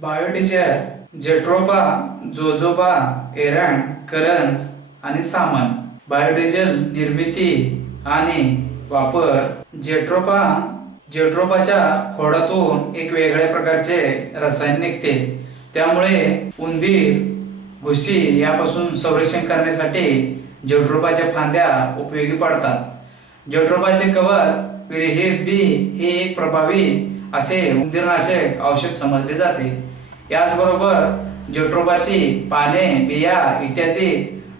Biodiesel, jatropha, jojoba, एरंड, करंज आणि सामन. बायोडिझेल निर्मिती आणि वापर. जेट्रोफाच्या खोडातून एक वेगळ्या प्रकारचे रसायन निघते. त्यामुळे उंदीर, घुशी यापासून संरक्षण करण्यासाठी जेट्रोफाच्या फांद्या उपयोगी पडतात. जेट्रोफाचे कवच विरहित बी हे एक प्रभावी असे उंदीरनाशक औषध समजले जाते. याचबरोबर जेट्रोफाची पाने, बिया इत्यादी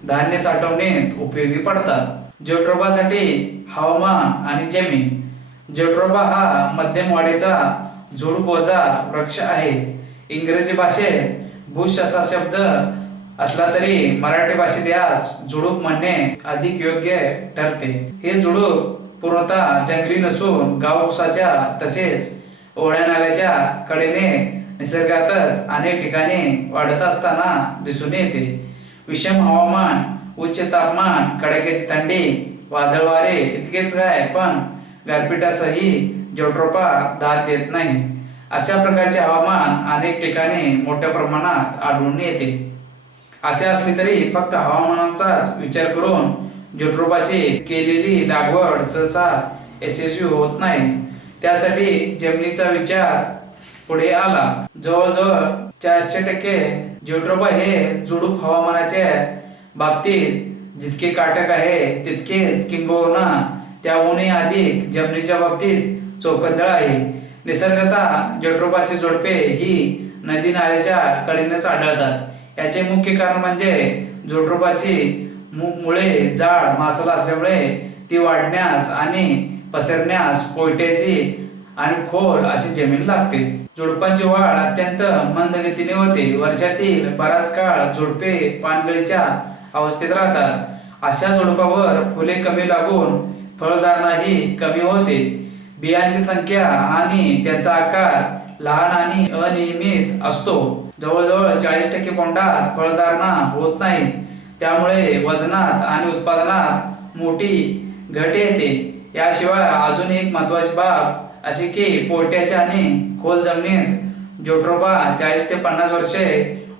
धान्य साठवणीत उपयोगी पडतात. जेट्रोफासाठी हवामान आणि जमीन. जेट्रोफा हा मध्यम वाढीचा झुडूपवजा वृक्ष आहे. इंग्रजी भाषेत बुश असा शब्द असला तरी मराठी भाषेत यास झुडूप म्हणणे अधिक योग्य ठरते. हे झुडूप पूर्णतः जंगली नसून गावकुसाच्या तसेच ओढ्या नाल्याच्या कडेने निसर्गातच अनेक ठिकाणी वाढत असताना दिसून येते. विषम हवामान, उच्च तापमान, कडाक्याची थंडी, वादळ वारे इतकेच काय पण गारपिटासही जेट्रोफा दाद देत नाही. अशा प्रकारचे हवामान अनेक ठिकाणी मोठ्या प्रमाणात आढळून येते. असे असले तरी फक्त हवामानाचाच विचार करून जेट्रोफाची केलेली लागवड सहसा यशस्वी होत नाही. त्यासाठी जमिनीचा विचार पुढे आला. जवळजवळ 400% जेट्रोफा हे झुडूप हवामानाच्या बाबतीत जितके काटक आहे तितकेच किंबहुना त्याहूनही अधिक जमिनीच्या बाबतीत चोखंदळ आहे. निसर्गतः जेट्रोफाची झुडपे ही नदी नाल्याच्या कडेनच आढळतात. याचे मुख्य कारण म्हणजे जेट्रोफाची मुळे जाड मांसल असल्यामुळे ती वाढण्यास आणि पसरण्यास पोयट्याची आणि खोल अशी जमीन लागते. झुडपांची वाढ अत्यंत मंद गतीने होते. वर्षातील बराच काळ झुडपे पानगळीच्या अवस्थेत राहतात. अशा झुडपावर फुले कमी लागून फळधारणाही कमी होते. बियांची संख्या आणि त्यांचा आकार लहान आणि अनियमित असतो. जवळजवळ 40% बोंडात फळधारणा होत नाही. त्यामुळे वजनात आणि उत्पादनात मोठी घट येते. याशिवाय अजून एक महत्वाची बाब अशी की पोयट्याच्या आणि खोल जमिनीत जेट्रोफा 40 ते 50 वर्षे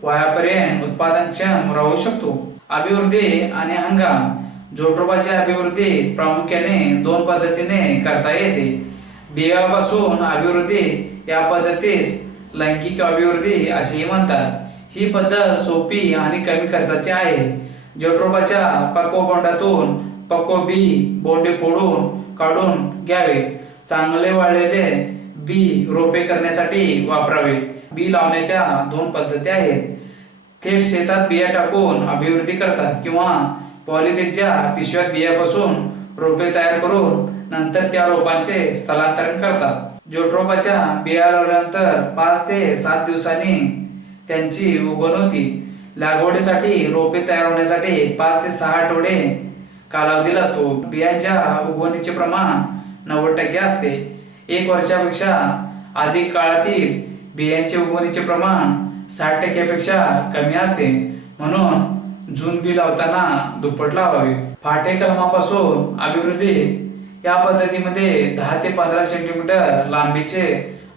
वयापर्यंत उत्पादनक्षम राहू शकतो. अभिवृद्धी आणि हंगाम. जेट्रोफाची अभिवृद्धी प्रामुख्याने 2 पद्धतीने करता येते. बियापासून अभिवृद्धी या पद्धतीस लैंगिक अभिवृद्धी असेही म्हणतात. ही पद्धत सोपी आणि कमी खर्चाची आहे. जेट्रोफाच्या पक्व बोंडातून पक्व बी बोंडे फोडून काढून घ्यावे. चांगले वाळलेले बी रोपे करण्यासाठी वापरावे. बी लावण्याच्या 2 पद्धती आहेत. थेट शेतात बिया टाकून अभिवृद्धी करतात किंवा पॉलिथिनच्या पिशव्यात बियापासून रोपे तयार करून नंतर त्या रोपांचे स्थलांतरण करतात. जेट्रोफाच्या बिया लावल्यानंतर 5 ते 7 दिवसांनी त्यांची उगवण होती. लागवडीसाठी रोपे तयार होण्यासाठी 5 ते 6 आठवडे कालावधी लागतो. बियांच्या उगवणीचे प्रमाण 90% असते. 1 वर्षापेक्षा अधिक काळातील बियांचे उगवणीचे प्रमाण 60% पेक्षा कमी असते. म्हणून जून बी लावताना दुप्पट लावावे. फाटे कलमापासून अभिवृद्धी. या पद्धतीमध्ये 10 ते 15 सेंटीमीटर लांबीचे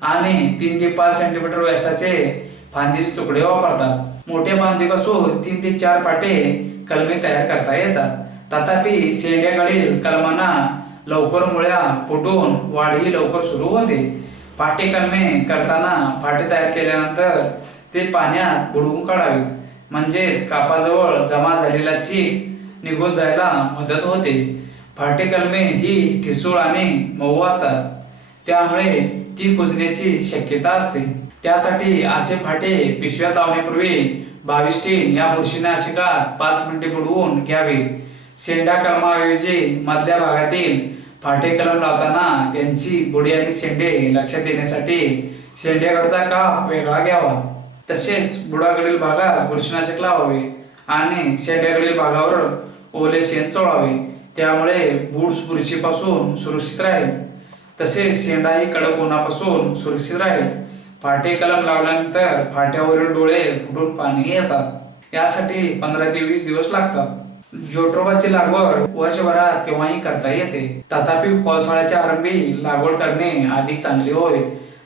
आणि 3 ते 5 सेंटीमीटर व्यासाचे फांदीचे तुकडे वापरतात. मोठ्या फांदीपासून 3 ते 4 फाटे कलमे तयार करता येतात. तथापि शेंड्याकडील कलमांना लवकर मुळ्या फुटून वाढही लवकर सुरू होते. फाटे कलमे करताना फाटे तयार केल्यानंतर ते पाण्यात बुडवून काढावेत. म्हणजेच कापाजवळ जमा झालेला चीक निघून जायला मदत होते. फाटे कलमे ही ठिसूळ आणि मऊ असतात. त्यामुळे ती कुजण्याची शक्यता असते. त्यासाठी असे फाटे पिशव्यात लावण्यापूर्वी 22 या बुरशीनाशकात 5 मिनिटे बुडवून घ्यावे. शेंडा कलमाऐवजी मधल्या भागातील फाटे कलम लावताना त्यांची बुडी आणि शेंडे लक्षात येण्यासाठी शेंड्याकडचा काप वेगळा घ्यावा. तसेच बुडाकडील भागास बुरशीनाशक लावावे आणि शेंड्याकडील भागावर ओले शेण चोळावे. त्यामुळे बूड बुरशीपासून सुरक्षित राहील. तसेच शेंडाही कडक उन्हापासून सुरक्षित राहील. फाटे कलम लावल्यानंतर फाट्यावरील डोळे फुटून पाणी येतात. यासाठी 15 ते 20 दिवस लागतात. जेट्रोफाची लागवड वर्षभरात केव्हाही करता येते. तथापि पावसाळ्याच्या आरंभी लागवड करणे अधिक चांगले होय.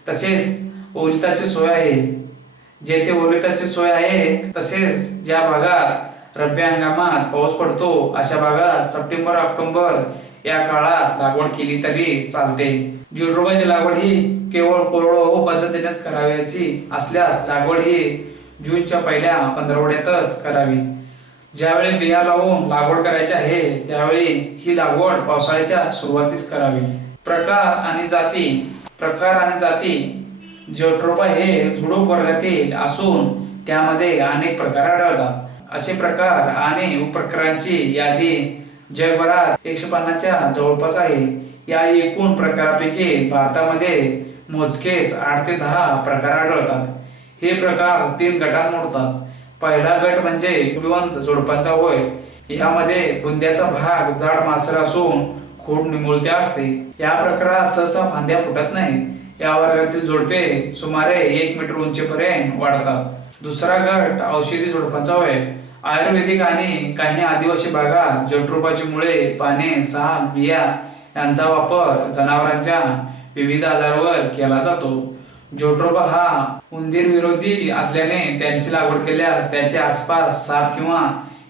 तसेच ओलिताची सोय आहे. जेथे ओलिताची सोय आहे तसेच ज्या भागात रब्बी हंगामात पाऊस पडतो अशा भागात सप्टेंबर ऑक्टोबर या काळात लागवड केली तरी चालते. जोडरोबाची लागवड ही केवळ कोरडवाहू पद्धतीनेच करावयाची असल्यास लागवड ही जूनच्या पहिल्या पंधरवड्यातच करावी. ज्यावेळी बिया लावून लागवड करायची आहे त्यावेळी ही लागवड पावसाळ्याच्या सुरुवातीस करावी. प्रकार आणि जाती जिओट्रोपा हे झुडूप वर्गातील असून त्यामध्ये अनेक प्रकार आढळतात. असे प्रकार आणि उपप्रकारांची यादी जगभरात 150च्या जवळपास आहे. या एकूण प्रकारापैकी भारतामध्ये मोजकेच 8 ते 10 प्रकार आढळतात. हे प्रकार 3 गटात मोडतात. पहिला गट म्हणजे जिवंत झुडपांचा होय. यामध्ये बुंद्याचा भाग जाड मासर असून खोड निमुळते असते. या प्रकारात सहसा फांद्या फुटत नाही. या वर्गातील झुडपे सुमारे 1 मीटर उंचीपर्यंत वाढतात. दुसरा गट औषधी झुडपांचा होय. आयुर्वेदिक आणि काही आदिवासी भागात जिओट्रोपाची मुळे, पाने, साल, बिया यांचा वापर जनावरांच्या विविध आजारावर केला जातो. जिओट्रोपा हा उंदीर विरोधी असल्याने त्यांची लागवड केल्यास त्याच्या आसपास साप किंवा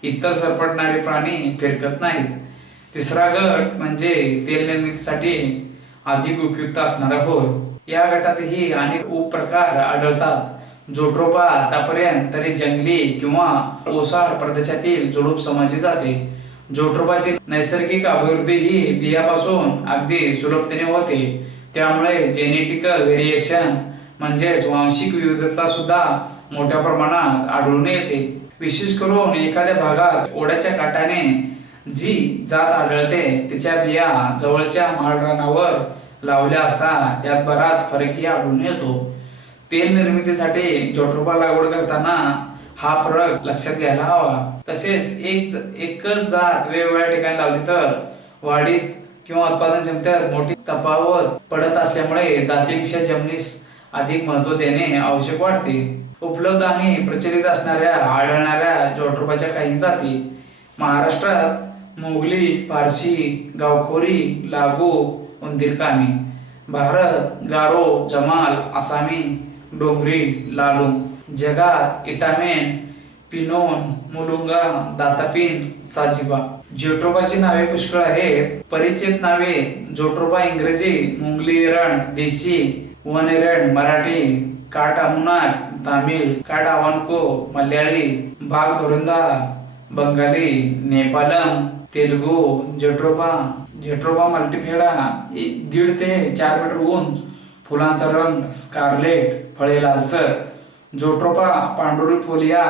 इतर सरपटणारे प्राणी फिरकत नाहीत. तिसरा गट म्हणजे तेल निर्मितीसाठी अधिक उपयुक्त असणारा होय. या गटातही अनेक उपप्रकार आढळतात. जिओट्रोपा आतापर्यंत तरी जंगली किंवा ओसाड प्रदेशातील झुडूप समजले जाते. जिओट्रोपाची नैसर्गिक अभिवृद्धी ही बियापासून अगदी सुलभतेने होते. त्यामुळे जेनेटिकल व्हेरिएशन म्हणजेच वांशिक विविधता सुद्धा मोठ्या प्रमाणात आढळून येते. विशेष करून एखाद्या भागात ओढ्याच्या काठाने जी जात आढळते तिच्या बिया जवळच्या माळरानावर लावल्या असता त्यात बराच फरकही आढळून येतो. तेल निर्मितीसाठी जिओट्रोपा लागवड करताना हा फरक लक्षात घ्यायला हवा. तसेच एकच जात वेगवेगळ्या ठिकाणी लावली तर वाढीत किंवा उत्पादन क्षमतेत मोठी तफावत पडत असल्यामुळे जातीविषयी जमिनीस अधिक महत्त्व देणे आवश्यक वाटते. उपलब्ध आणि प्रचलित असणाऱ्या आढळणाऱ्या जिओट्रोपाच्या काही जाती महाराष्ट्रात मोगली, पारशी, गावखोरी, लागू, उंदीरकामी. भारत गारो, जमाल, आसामी, डोंगरी, लालू. जगात इटामेन, पिनोन, मुलुंगा, दातापीन, साजिबा. जिओट्रोपाची नावे पुष्कळ आहेत. परिचित नावे जिओट्रोपा इंग्रजी, मुंगली एरण देशी, वन एरण मराठी, काट अमुनाट तामिळ, काट आवानको मल्याळी, बाग धोरंदा बंगाली, नेपालम तेलुगू. जिओट्रोपा मल्टीफेरा 1.5 ते 4 मीटर उंच, फुलांचा रंग स्कारलेट, फळे लालसर. जिओट्रोपा पांडुरिफोलिया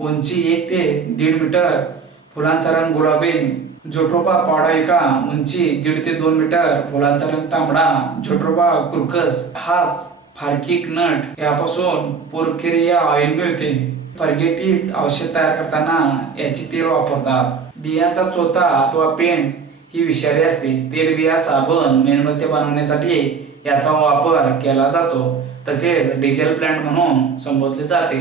उंची 1 ते 1.5 मीटर, फुलांचा रंग गुलाबी. जिओट्रोपा पॉडाइका उंची 1.5 ते 2 मीटर, फुलांचा रंग तांबडा. जिओट्रोपा क्रुकस हाच फार्किक नट यापासून पोर्केरिया ऑइल मिळते. फर्गेटीत औषध तयार करताना याची तेल वापरतात. बियांचा चोथा अथवा पेंड ही विषारी असते. तेलबिया, साबण, मेणबत्त्या बनवण्यासाठी याचा वापर केला जातो. तसेच डिझेल प्लांट म्हणून संबोधले जाते.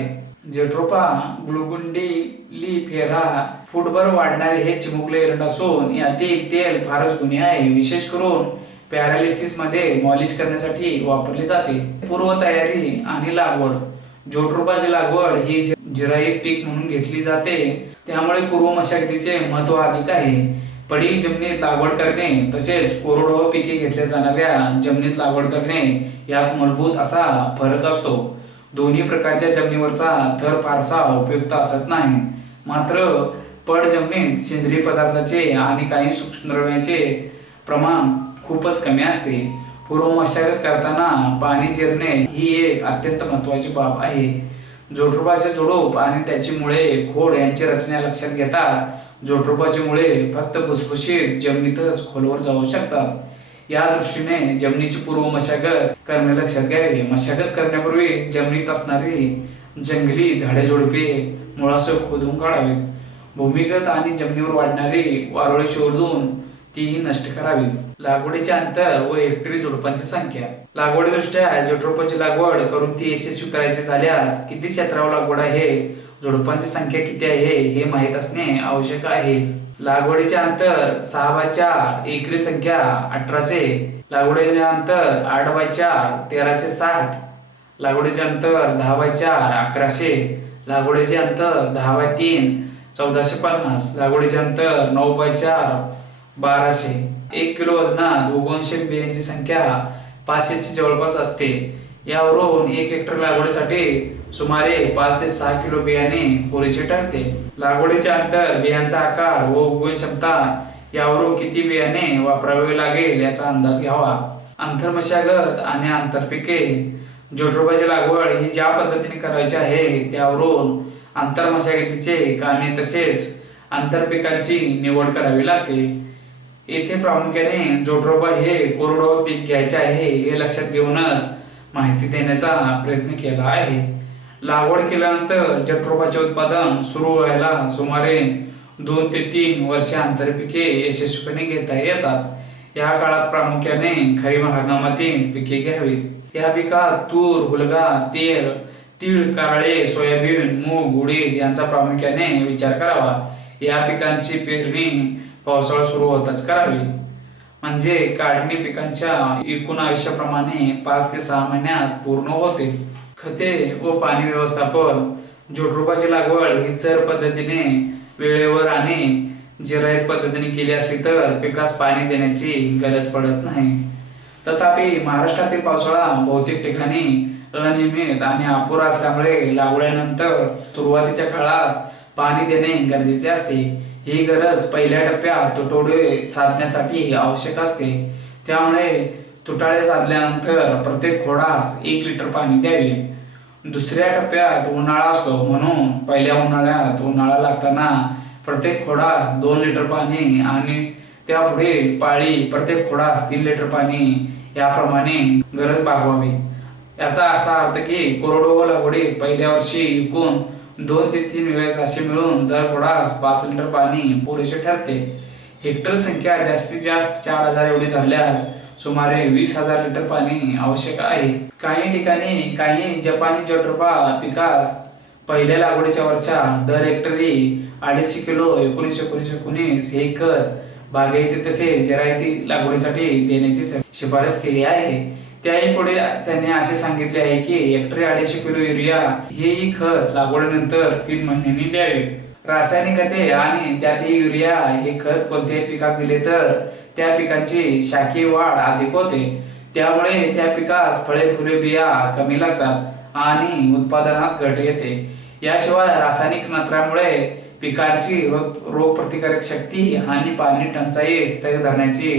जिओट्रोपा ग्लुगुंडिलिफेरा फुटभर वाढणारे हे चिमुकले एरंड असून यातील तेल फारच गुणी आहे. विशेष करून पॅरालिसिस मध्ये मॉलिश करण्यासाठी वापरले जाते. पूर्वतयारी आणि लागवड. जिओट्रोपाची लागवड ही जिरायत पीक म्हणून घेतली जाते. त्यामुळे पूर्व मशागतीचे महत्त्व अधिक आहे. पडीक जमिनीत लागवड करणे तसेच कोरडवाहू पिके घेतल्या जाणाऱ्या जमिनीत लागवड करणे यात मूलभूत असा फरक असतो. दोन्ही प्रकारच्या जमिनीवरचा थर फारसा उपयुक्त असत नाही. मात्र पड जमिनीत सेंद्रिय पदार्थाचे आणि काही सूक्ष्मद्रव्यांचे प्रमाण खूपच कमी असते. पूर्व मशागत करताना पाणी जिरणे ही एक अत्यंत महत्त्वाची बाब आहे. जिओट्रोपाचे झुडूप आणि त्याची मुळे, खोड यांची रचना लक्षात घेता जिओट्रोपाची मुळे फक्त भुसभुशीत जमिनीतच खोलवर जाऊ शकतात. या दृष्टीने जमिनीची पूर्व मशागत करणे लक्षात घ्यावे. मशागत करण्यापूर्वी जमिनीत असणारी जंगली झाडे झुडपे मुळासह खोदून काढावीत. भूमिगत आणि जमिनीवर वाढणारी वारुळे शोधून तीही नष्ट करावी. लागवडीचे अंतर व हेक्टरी झुडपांची संख्या. लागवडीदृष्ट्या जिओट्रोपाची लागवड करून ती यशस्वी करायची झाल्यास किती क्षेत्रावर लागवड आहे, झुडपांची संख्या किती आहे हे माहीत असणे आवश्यक आहे. लागवडीचे अंतर 6/4, एकरी संख्या 1800. लागवडीचे अंतर 8/4, 1360. लागवडीचे अंतर 10x4 1100, लागवडीचे अंतर 10x3 1450, लागवडीचे अंतर 9x4 1200. 1 किलो वजनात उगवणशील बियांची संख्या 500 ची जवळपास असते. यावरून 1 हेक्टर लागवडीसाठी सुमारे 5 ते 6 किलो बियाणे पुरेसे ठरते. लागवडीचे अंतर, बियांचा आकार व उगवण क्षमता यावरून किती बियाणे वापरावे लागेल याचा अंदाज घ्यावा. आंतरमशागत आणि आंतरपिके. जोडरोपाची लागवड ही ज्या पद्धतीने करायची आहे त्यावरून आंतरमशागतीचे कामे तसेच आंतरपिकांची निवड करावी लागते. येथे प्रामुख्याने जोडरोपा हे कोरडवाहू पीक घ्यायचे आहे हे लक्षात घेऊनच माहिती देण्याचा प्रयत्न केला आहे. लागवड केल्यानंतर जोडरोपाचे उत्पादन सुरू व्हायला सुमारे 2 ते 3 वर्षे आंतरपिके यशस्वीपणे घेता येतात. या काळात प्रामुख्याने खरीप हंगामातील पिके घ्यावीत. या पिकात तूर, हुलगा, तेल, तीळ, कारळे, सोयाबीन, मूग, उडीद यांचा प्रामुख्याने विचार करावा. या पिकांची पेरणी पावसाळा सुरू होताच करावी. म्हणजे काढणी पिकांच्या एकूण आयुष्याप्रमाणे 5 ते 6 महिन्यात पूर्ण होते. खते व पाणी व्यवस्थापन. जोडरोपाची लागवड ही चर पद्धतीने वेळेवर आणि जिरायत पद्धतीने केली असली तर पिकास पाणी देण्याची गरज पडत नाही. तथापि महाराष्ट्रातील पावसाळा बहुतेक ठिकाणी अनियमित आणि अपुरा असल्यामुळे लागवडीनंतर सुरुवातीच्या काळात पाणी देणे गरजेचे असते. ही गरज पहिल्या टप्प्यात तुटवडे साधण्यासाठी आवश्यक असते. त्यामुळे तुटाळे साधल्यानंतर प्रत्येक खोडास 1 लिटर पाणी द्यावे. दुसऱ्या टप्प्यात उन्हाळा असतो म्हणून पहिल्या उन्हाळ्यात उन्हाळा लागताना प्रत्येक खोडास 2 लिटर पाणी आणि त्यापुढील पाळी प्रत्येक खोडास 3 लिटर पाणी याप्रमाणे गरज भागवावी. याचा असा अर्थ की कोरडवाहू लागवडीत पहिल्या वर्षी एकूण 2 ते 3 वेळेस असे मिळून दर खोडास 5 लिटर पाणी पुरेसे ठरते. हेक्टर संख्या जास्तीत जास्त 4000 एवढी धरल्यास सुमारे 20,000 लिटर पाणी आवश्यक आहे. काही ठिकाणी काही जपानी जोडरोपा पिकास पहिल्या लागवडीच्या वर्षा दर हेक्टरी 250 किलो 19-19-19 हे खत बागायती तसेच जिरायती लागवडीसाठी देण्याची शिफारस केली आहे. त्याही पुढे त्याने असे सांगितले आहे की हेक्टरी 250 किलो युरिया हेही खत लागवडीनंतर 3 महिन्यांनी द्यावे. रासायनिक खते आणि त्यातही युरिया हे खत कोणत्याही पिकास दिले तर त्या पिकांची शाखीय वाढ अधिक होते. त्यामुळे त्या पिकास फळे फुले बिया कमी लागतात आणि उत्पादनात घट येते. याशिवाय रासायनिक नत्रामुळे पिकांची रोगप्रतिकारक शक्ती आणि पाणी टंचाई स्थगित धरण्याची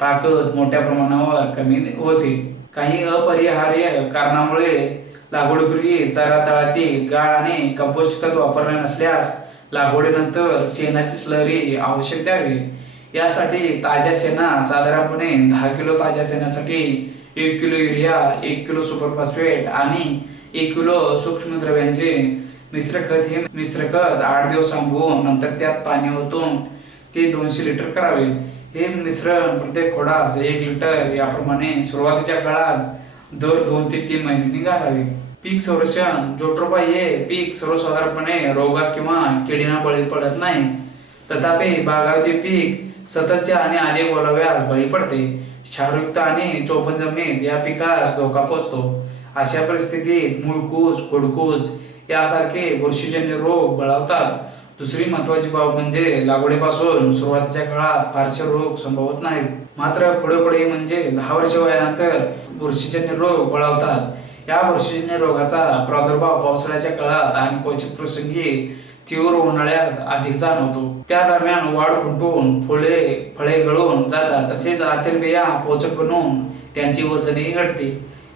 ताकद मोठ्या प्रमाणावर कमी होते. काही अपरिहार्य कारणामुळे लागवडीपूर्वी चारा तळातील गाळ आणि कंपोस्ट खत वापरले नसल्यास लागवडीनंतर शेणाची स्लरी आवश्यक द्यावी. यासाठी ताज्या शेणा साधारणपणे 10 किलो ताज्या शेणासाठी 1 kilo urea, 1 kilo super phosphate आणि 1 किलो सूक्ष्म द्रव्यांचे मिश्र खत हे मिश्र खत 8 दिवस आंबवून नंतर त्यात पाणी ओतून ते 200 लिटर करावे. हे मिश्रण प्रत्येक खोडास 1 लिटर याप्रमाणे सुरुवातीच्या काळात दर 2 ते 3 महिन्यांनी घालावे. पीक संरक्षण. जोडरोपा हे पीक सर्वसाधारणपणे रोगास किंवा किडींना बळी पडत नाही. तथापि बागायती पीक सततच्या आणि अधिक ओलाव्यास बळी पडते. क्षारयुक्त आणि चोपण जमिनीत या पिकास धोका पोचतो. अशा परिस्थितीत मुळकूज, खोडकूज यासारखे बुरशीजन्य रोग बळावतात. दुसरी महत्वाची बाब म्हणजे लागवडीपासून सुरुवातीच्या काळात फारसे रोग संभवत नाहीत. मात्र पुढे म्हणजे 10 वर्ष वयानंतर बुरशीजन्य रोग बळावतात. या बुरशीजन्य रोगाचा प्रादुर्भाव पावसाळ्याच्या काळात आणि क्वचित प्रसंगी तीव्र उन्हाळ्यात अधिक जाणवतो. त्या दरम्यान वाढ खुंटून फळे गळून जातात. तसेच आतील बिया पोचक बनवून त्यांची वजनही घटते.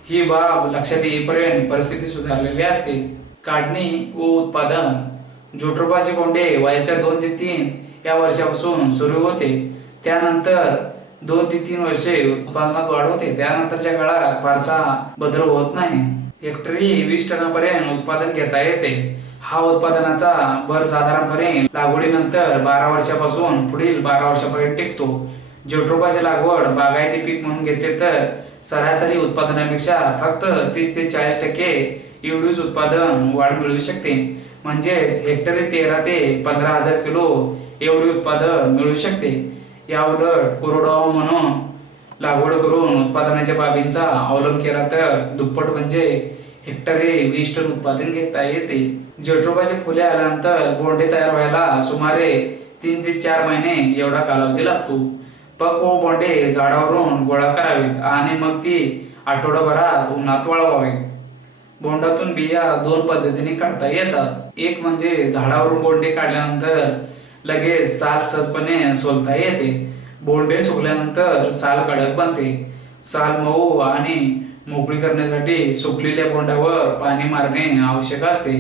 ही बाब लक्षात येईपर्यंत परिस्थिती सुधारलेली असते. काढणी व उत्पादन. जोडरोपाचे कोंडे वयाच्या 2 ते 3 या वर्षापासून सुरू होते. त्यानंतर 2 ते 3 वर्षे उत्पादनात वाढ होते. त्यानंतरच्या काळात फारसा बदल होत नाही. हेक्टरी 20 टनापर्यंत उत्पादन घेता येते. हा उत्पादनाचा भर साधारणपणे लागवडीनंतर 12 वर्षापासून पुढील 12 वर्षापर्यंत टिकतो. जोडरोपाची लागवड बागायती पीक म्हणून घेतले तर सरासरी उत्पादनापेक्षा फक्त 30 ते 40% एवढीच उत्पादन वाढ मिळू शकते. म्हणजेच हेक्टरी 13 ते 15,000 किलो एवढे उत्पादन मिळू शकते. याउलट कोरडवाहू म्हणून लागवड करून उत्पादनाच्या बाबींचा अवलंब केला तर दुप्पट म्हणजे हेक्टरी 20 टन उत्पादन घेता येते. जट्रोबाचे फुले आल्यानंतर बोंडे तयार व्हायला सुमारे 3 ते 4 महिने एवढा कालावधी लागतो. पक्व बोंडे झाडावरून गोळा करावेत आणि मग ती आठवडाभरात उन्हात वाळवावेत. बोंडातून बिया 2 पद्धतीने काढता येतात. एक म्हणजे झाडावरून बोंडे काढल्यानंतर लगेच साल सहजपणे सोलता येते. बोंडे सुकल्यानंतर साल कडक बनते. साल मऊ आणि मोकळी करण्यासाठी सुकलेल्या बोंडावर पाणी मारणे आवश्यक असते.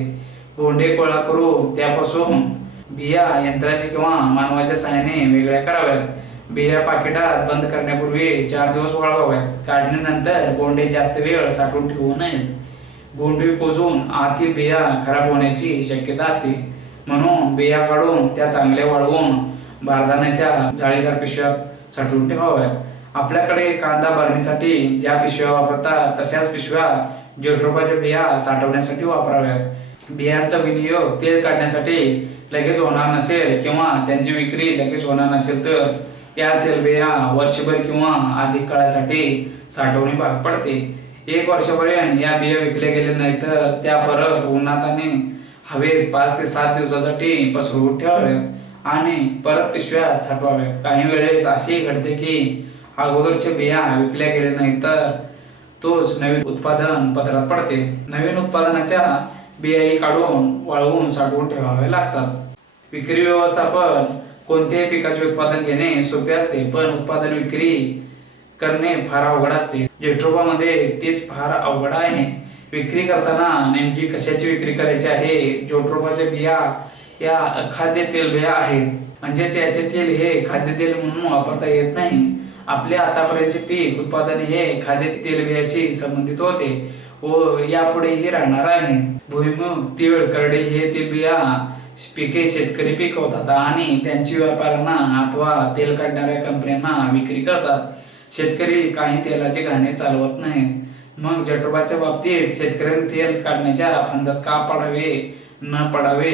बोंडे गोळा करून त्यापासून बिया यंत्राची किंवा मानवाच्या सहाय्याने वेगळ्या कराव्यात. बिया पाकिटात बंद करण्यापूर्वी 4 दिवस वाळवाव्यात. काढणीनंतर बोंडे जास्त वेळ साठवून ठेवू नयेत. बोंडे कुजून आतील बिया खराब होण्याची शक्यता असते. म्हणून बिया काढून त्या चांगल्या वाळवून बारदाण्याच्या जाळीदार पिशव्यात साठवून ठेवाव्यात. आपल्याकडे कांदा भरणीसाठी ज्या पिशव्या वापरतात तशाच पिशव्या जट्रोबाच्या बिया साठवण्यासाठी वापराव्यात. बियांचा विनियोग तेल काढण्यासाठी लगेच होणार नसेल किंवा त्यांची विक्री लगेच होणार नसेल तर या तेलबिया वर्षभर किंवा अधिक काळासाठी साठवणे भाग पडते. 1 वर्षापर्यंत या बिया विकल्या गेल्या नाही तर त्या परत उन्हात आणि हवेत 5 ते 7 दिवसासाठी पसरवून ठेवाव्यात आणि परत पिशव्यात साठवाव्यात. काही वेळेस असे घडते की अगोदरच्या बिया विकल्या गेल्या नाही तर तोच नवीन उत्पादन पदरात पडते. नवीन उत्पादनाच्या बियाही काढून वाळवून साठवून ठेवावे लागतात. विक्री व्यवस्थापन कोणत्याही पिकाचे उत्पादन घेणे सोपे असते, पण उत्पादन विक्री करणे फार अवघड असते. जट्रोबामध्ये तेच फार अवघड आहे. विक्री करताना नेमकी कशाची विक्री करायची आहे? जट्रोबाच्या बिया या खाद्य तेल बिया आहेत, म्हणजेच याचे तेल हे खाद्य तेल म्हणून वापरता येत नाही. आपले आतापर्यंतचे पीक उत्पादन हे खाद्य तेलबियाशी संबंधित होते व यापुढेही राहणार आहे. भुईमूग, तीळ, करडई हे तेलबिया पिके शेतकरी पिकवतात आणि त्यांची व्यापाऱ्यांना अथवा तेल काढणाऱ्या कंपन्यांना विक्री करतात. शेतकरी काही तेलाचे घाणे चालवत नाहीत. मग जट्रोबाच्या बाबतीत शेतकऱ्यांनी तेल काढण्याच्या फंदात का पडावे न पडावे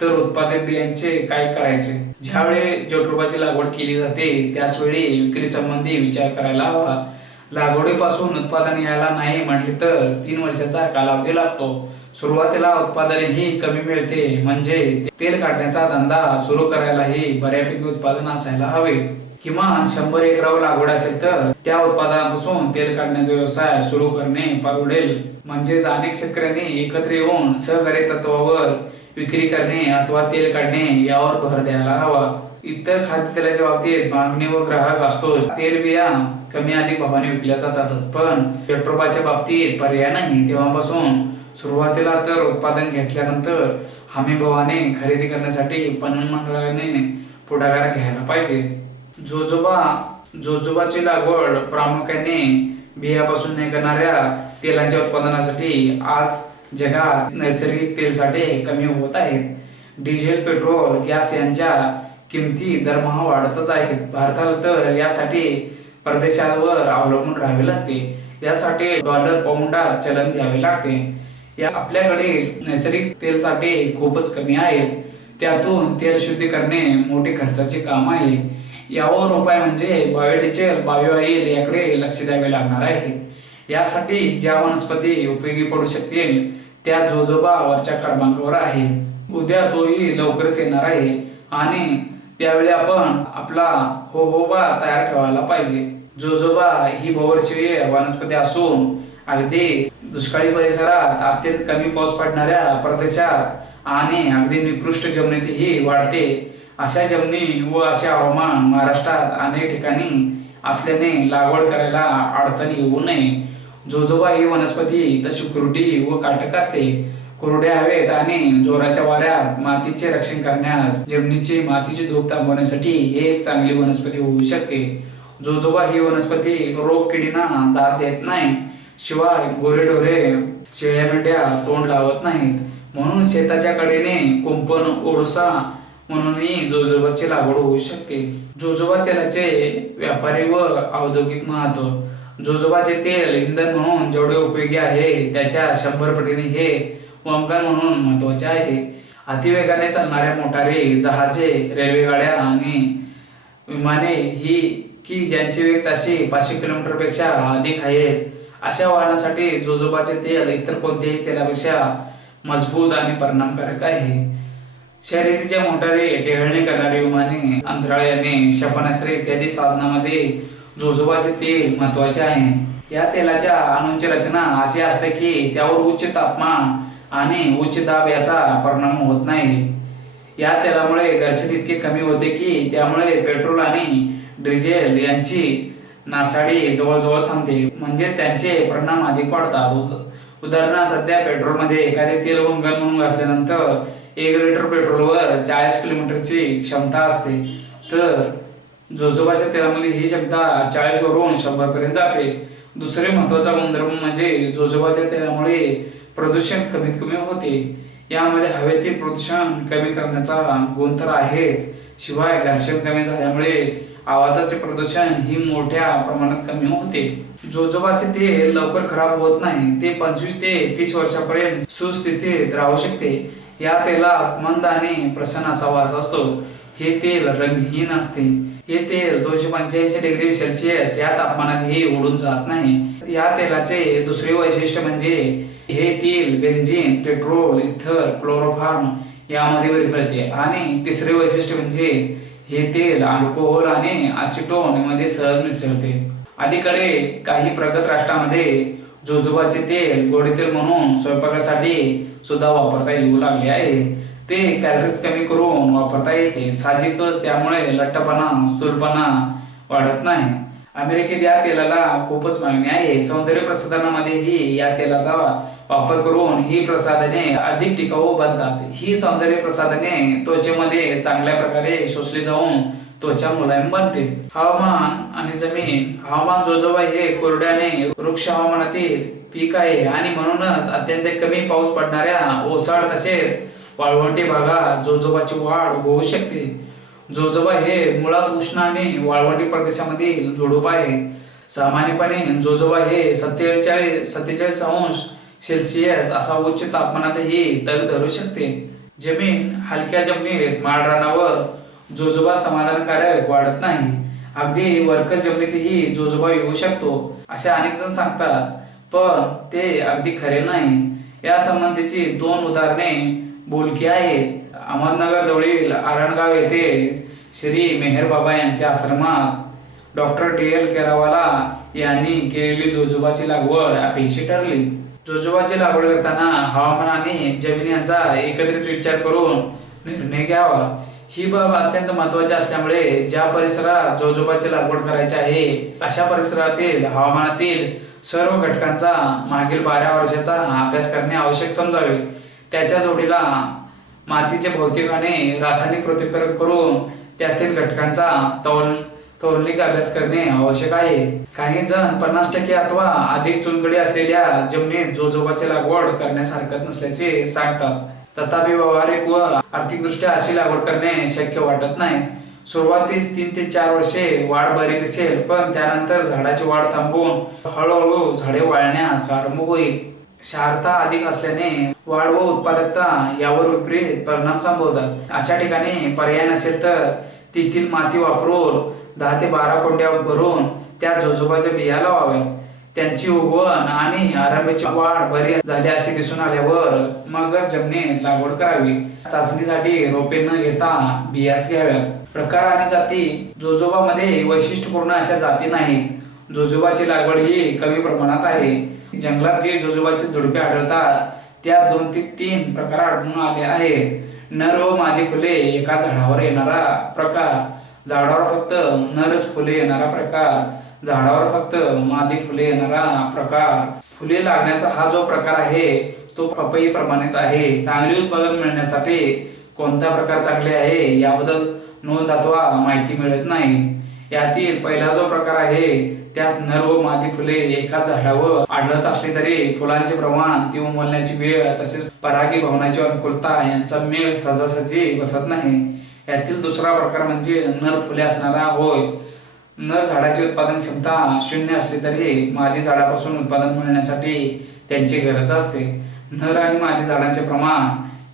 तर उत्पादक बियांचे काय करायचे? ज्यावेळी जट्रोबाची लागवड केली जाते त्याच वेळी विक्री संबंधी विचार करायला हवा. लागवडीपासून उत्पादन यायला नाही म्हटले तर 3 वर्षाचा कालावधी लागतो. सुरुवातीला उत्पादनही कमी मिळते, म्हणजे तेल काढण्याचा धंदा सुरू करायलाही बऱ्यापैकी उत्पादन असायला हवे. किमान 100 एकरावर लागवड असेल तर त्या उत्पादनापासून तेल काढण्याचा व्यवसाय सुरू करणे परवडेल. म्हणजेच अनेक शेतकऱ्यांनी एकत्र येऊन सहकार्य तत्वावर विक्री करणे अथवा तेल काढणे यावर भर द्यायला हवा. इतर खाद्यतेलाच्या बाबतीत मागणी व ग्राहक असतोच. तेलबिया कमी अधिक भावाने विकल्या जातातच, पण जट्रोबाच्या बाबतीत पर्याय नाही. तेव्हापासून सुरुवातीला तर उत्पादन घेतल्यानंतर हमी भावाने खरेदी करण्यासाठी पणन मंडळाने पुढाकार घ्यायला पाहिजे. जोजोबाची लागवड प्रामुख्याने बियापासून निघणाऱ्या तेलांच्या उत्पादनासाठी आज जगात नैसर्गिक तेलसाठे कमी होत आहेत. डिझेल, पेट्रोल, गॅस यांच्या किमती दरमहा वाढतच आहेत. भारताला तर यासाठी परदेशावर अवलंबून राहावे लागते. यासाठी डॉलर, पाऊंडात चलन द्यावे लागते. आपल्याकडे नैसर्गिक तेलसाठे खूपच कमी आहेत. त्यातून तेल शुद्ध करणे मोठे खर्चाचे काम आहे. यावर उपाय म्हणजे बायोडिझेल, बायो ऑइल याकडे लक्ष द्यावे लागणार आहे. यासाठी ज्या वनस्पती उपयोगी पडू शकतील त्या जोजोबा वरच्या क्रमांकावर आहे. उद्या तोही लवकरच येणार आहे आणि त्यावेळी आपण आपला होबा तयार ठेवायला पाहिजे. जोजोबा ही बहुवर्षीय वनस्पती असून अगदी दुष्काळी परिसरात, अत्यंत कमी पाऊस पडणाऱ्या प्रदेशात आणि अगदी निकृष्ट जमिनीतही वाढते. अशा जमिनी व असे हवामान महाराष्ट्रात अनेक ठिकाणी असल्याने लागवड करायला अडचणी येऊ नये. जोजोबा ही वनस्पती तशी कुरडी व काटक असते. कोरड्या हवेत आणि जोराच्या वाऱ्यात मातीचे रक्षण करण्यास, जमिनीची मातीची धूप थांबवण्यासाठी हे एक चांगली वनस्पती होऊ शकते. जोजोबा ही वनस्पती रोग किडींना दाद देत नाही. शिवाय गोरेढोरे, शेळ्या मेंढ्या तोंड लावत नाहीत. म्हणून शेताच्या कडेने कुंपण, ओडोसा म्हणूनही जोजोबाची लागवड होऊ शकते. जोजोबा तेलाचे व्यापारी व औद्योगिक महत्व. जोजोबाचे तेल इंधन म्हणून जेवढे उपयोगी आहे त्याच्या 100 पटीने हे वमगन म्हणून महत्वाचे आहे. अतिवेगाने चालणाऱ्या मोटारी, जहाजे, रेल्वेगाड्या आणि विमाने ही की ज्यांचे वेग ताशी 500 किलोमीटर पेक्षा अधिक आहेत अशा वाहनासाठी जोजोबाचे तेल इतर कोणत्याही तेलापेक्षा मजबूत आणि परिणामकारक आहे. शर्यतीच्या मोटारी, टेहळणी करणारी विमाने, अंतराळयाने, क्षेपणास्त्रे इत्यादी साधनांमध्ये जोजोबाचे तेल महत्वाचे आहे. या तेलाच्या अणूंची रचना अशी असते की त्यावर उच्च तापमान आणि उच्च दाब याचा परिणाम होत नाही. या तेलामुळे घर्षण इतके कमी होते की त्यामुळे पेट्रोल आणि डिझेल यांची नासाडी जवळजवळ थांबते, म्हणजेच त्यांचे परिणाम अधिक वाढतात. उदाहरणार्थ सध्या पेट्रोलमध्ये एखादे तेल वंगण म्हणून घातल्यानंतर 1 लिटर पेट्रोलवर 40 किलोमीटरची क्षमता असते, तर जोजोबाच्या तेलामध्ये ही क्षमता 40 वरून 100 पर्यंत जाते. दुसरे महत्वाचा गुणधर्म म्हणजे जोजोबाच्या तेलामुळे प्रदूषण कमीत कमी होते. यामध्ये हवेतील प्रदूषण कमी करण्याचा गुण तर आहेच, शिवाय घर्षण कमी झाल्यामुळे आवाजाचे प्रदूषण ही मोठ्या प्रमाणात कमी होते. जोजोबाचे तेल लवकर खराब होत नाही, ते 25 ते 30 वर्षापर्यंत सुस्थितीत राहू शकते. या तेलास मंद आणि प्रसन्न असा वास असतो. हे तेल रंगहीन असते. हे तेल 285 डिग्री सेल्सिअस या तापमानातही उडून जात नाही. या तेलाचे दुसरे वैशिष्ट्य म्हणजे हे तेल बेन्झिन, पेट्रोल, इथर, क्लोरोफॉर्म यामध्ये विरघळते. आणि तिसरे वैशिष्ट्य म्हणजे हे तेल अल्कोहोल आणि असिटोन मध्ये सहज मिसळते. अलीकडे काही प्रगत राष्ट्रांमध्ये जोजोबाचे तेल गोडे तेल म्हणून स्वयंपाकासाठी सुद्धा वापरता येऊ लागले आहे. ते कॅलरीज कमी करून वापरता येते. साहजिकच त्यामुळे लठ्ठपणा, स्थूलपणा वाढत नाही. अमेरिकेत या तेलाला खूपच मागणी आहे. सौंदर्य प्रसाधनामध्येही या तेलाचा वापर करून ही प्रसाधने अधिक टिकाऊ बनतात. ही सौंदर्य प्रसाधने त्वचेमध्ये चांगल्या प्रकारे शोषली जाऊन त्वचा मुलायम बनते. हवामान आणि जमीन. हवामान जोजोबा हे कोरड्याने वृक्ष हवामानातील पीक आहे आणि म्हणूनच अत्यंत कमी पाऊस पडणाऱ्या ओसाड तसेच वाळवंटी भागात जोजोबाची वाढ होऊ शकते. जोजोबा हे मुळात उष्ण आणि वाळवंटी प्रदेशामधील झुडूप आहे. सामान्यपणे जोजोबा हे 47 अंश सेल्सिअस असा उच्च तापमानातही तग धरू शकते. जमीन. हलक्या जमिनीत माळरानावर जोजोबा समाधानकारक वाढत नाही. अगदी वरकस जमिनीतही जोजोबा येऊ शकतो असे अनेक जण सांगतात, पण ते अगदी खरे नाही. या संबंधीची 2 उदाहरणे बोलकी आहेत. अहमदनगर जवळील आरणगाव येथे श्री मेहर बाबा यांच्या आश्रमात डॉक्टर DL केरावाला यांनी केलेली जोजोबाची लागवड अपयशी ठरली. जोजोबाची लागवड करताना हवामान आणि जमीन यांचा एकत्रित विचार करून निर्णय घ्यावा. ही बाब अत्यंत महत्वाची असल्यामुळे ज्या परिसरात जोजोबाची लागवड करायची आहे अशा परिसरातील हवामानातील सर्व घटकांचा मागील 12 वर्षाचा अभ्यास करणे आवश्यक समजावे. त्याच्या जोडीला मातीचे भौतिक आणि रासायनिक पृथक्करण करून त्यातील घटकांचा तौलनिक अभ्यास करणे आवश्यक आहे. काही जण 50% अथवा अधिक चुनखडी असलेल्या जमिनीत जोजोबाची लागवड करण्यास हरकत नसल्याचे सांगतात. तथापि व्यावहारिक व आर्थिकदृष्ट्या अशी लागवड करणे शक्य वाटत नाही. सुरुवातीस 3 ते 4 वर्षे वाढ बरी दिसेल, पण त्यानंतर झाडाची वाढ थांबून हळूहळू झाडे वाळण्यास आरंभ होईल. क्षारता अधिक असल्याने वाढ व उत्पादकता यावर विपरीत परिणाम संभवतात. अशा ठिकाणी पर्याय नसेल तर तेथील माती वापरून 10 ते 12 कोंड्या भरून त्या जोजोबाच्या बिया लावाव्यात. त्यांची उगवण आणि आरंभीची वाढ बरी झाली असे दिसून आल्यावर मग जमिनीत लागवड करावी. चाचणीसाठी रोपे न घेता बियाच घ्याव्यात. प्रकार आणि जाती. जोजोबामध्ये वैशिष्ट्यपूर्ण अशा जाती नाहीत. जोजोबाची लागवड ही कमी प्रमाणात आहे. जंगलात जे जोजोबाची झुडपे आढळतात त्यात 2 ते 3 प्रकार आढळून आले आहेत. नर व मादी फुले एका झाडावर येणारा प्रकार, झाडावर फक्त नरच फुले येणारा प्रकार, झाडावर फक्त मादी फुले येणारा प्रकार. फुले लागण्याचा हा जो प्रकार आहे तो पपई प्रमाणेच आहे. चांगले उत्पादन मिळण्यासाठी कोणता प्रकार चांगले आहे याबद्दल नोंद अथवा माहिती मिळत नाही. यातील पहिला जो प्रकार आहे त्यात नर व मादी फुले एकाच झाडावर आढळत असले तरी फुलांचे प्रमाण, ती उमलण्याची वेळ तसेच परागी भवनाची अनुकूलता यांचा मेळ सहजासहजी बसत नाही. यातील दुसरा प्रकार म्हणजे नर फुले असणारा होय. नर झाडाची उत्पादन क्षमता 0 असली तरी मादी झाडापासून उत्पादन मिळण्यासाठी त्यांची गरज असते. नर आणि मादी झाडांचे प्रमाण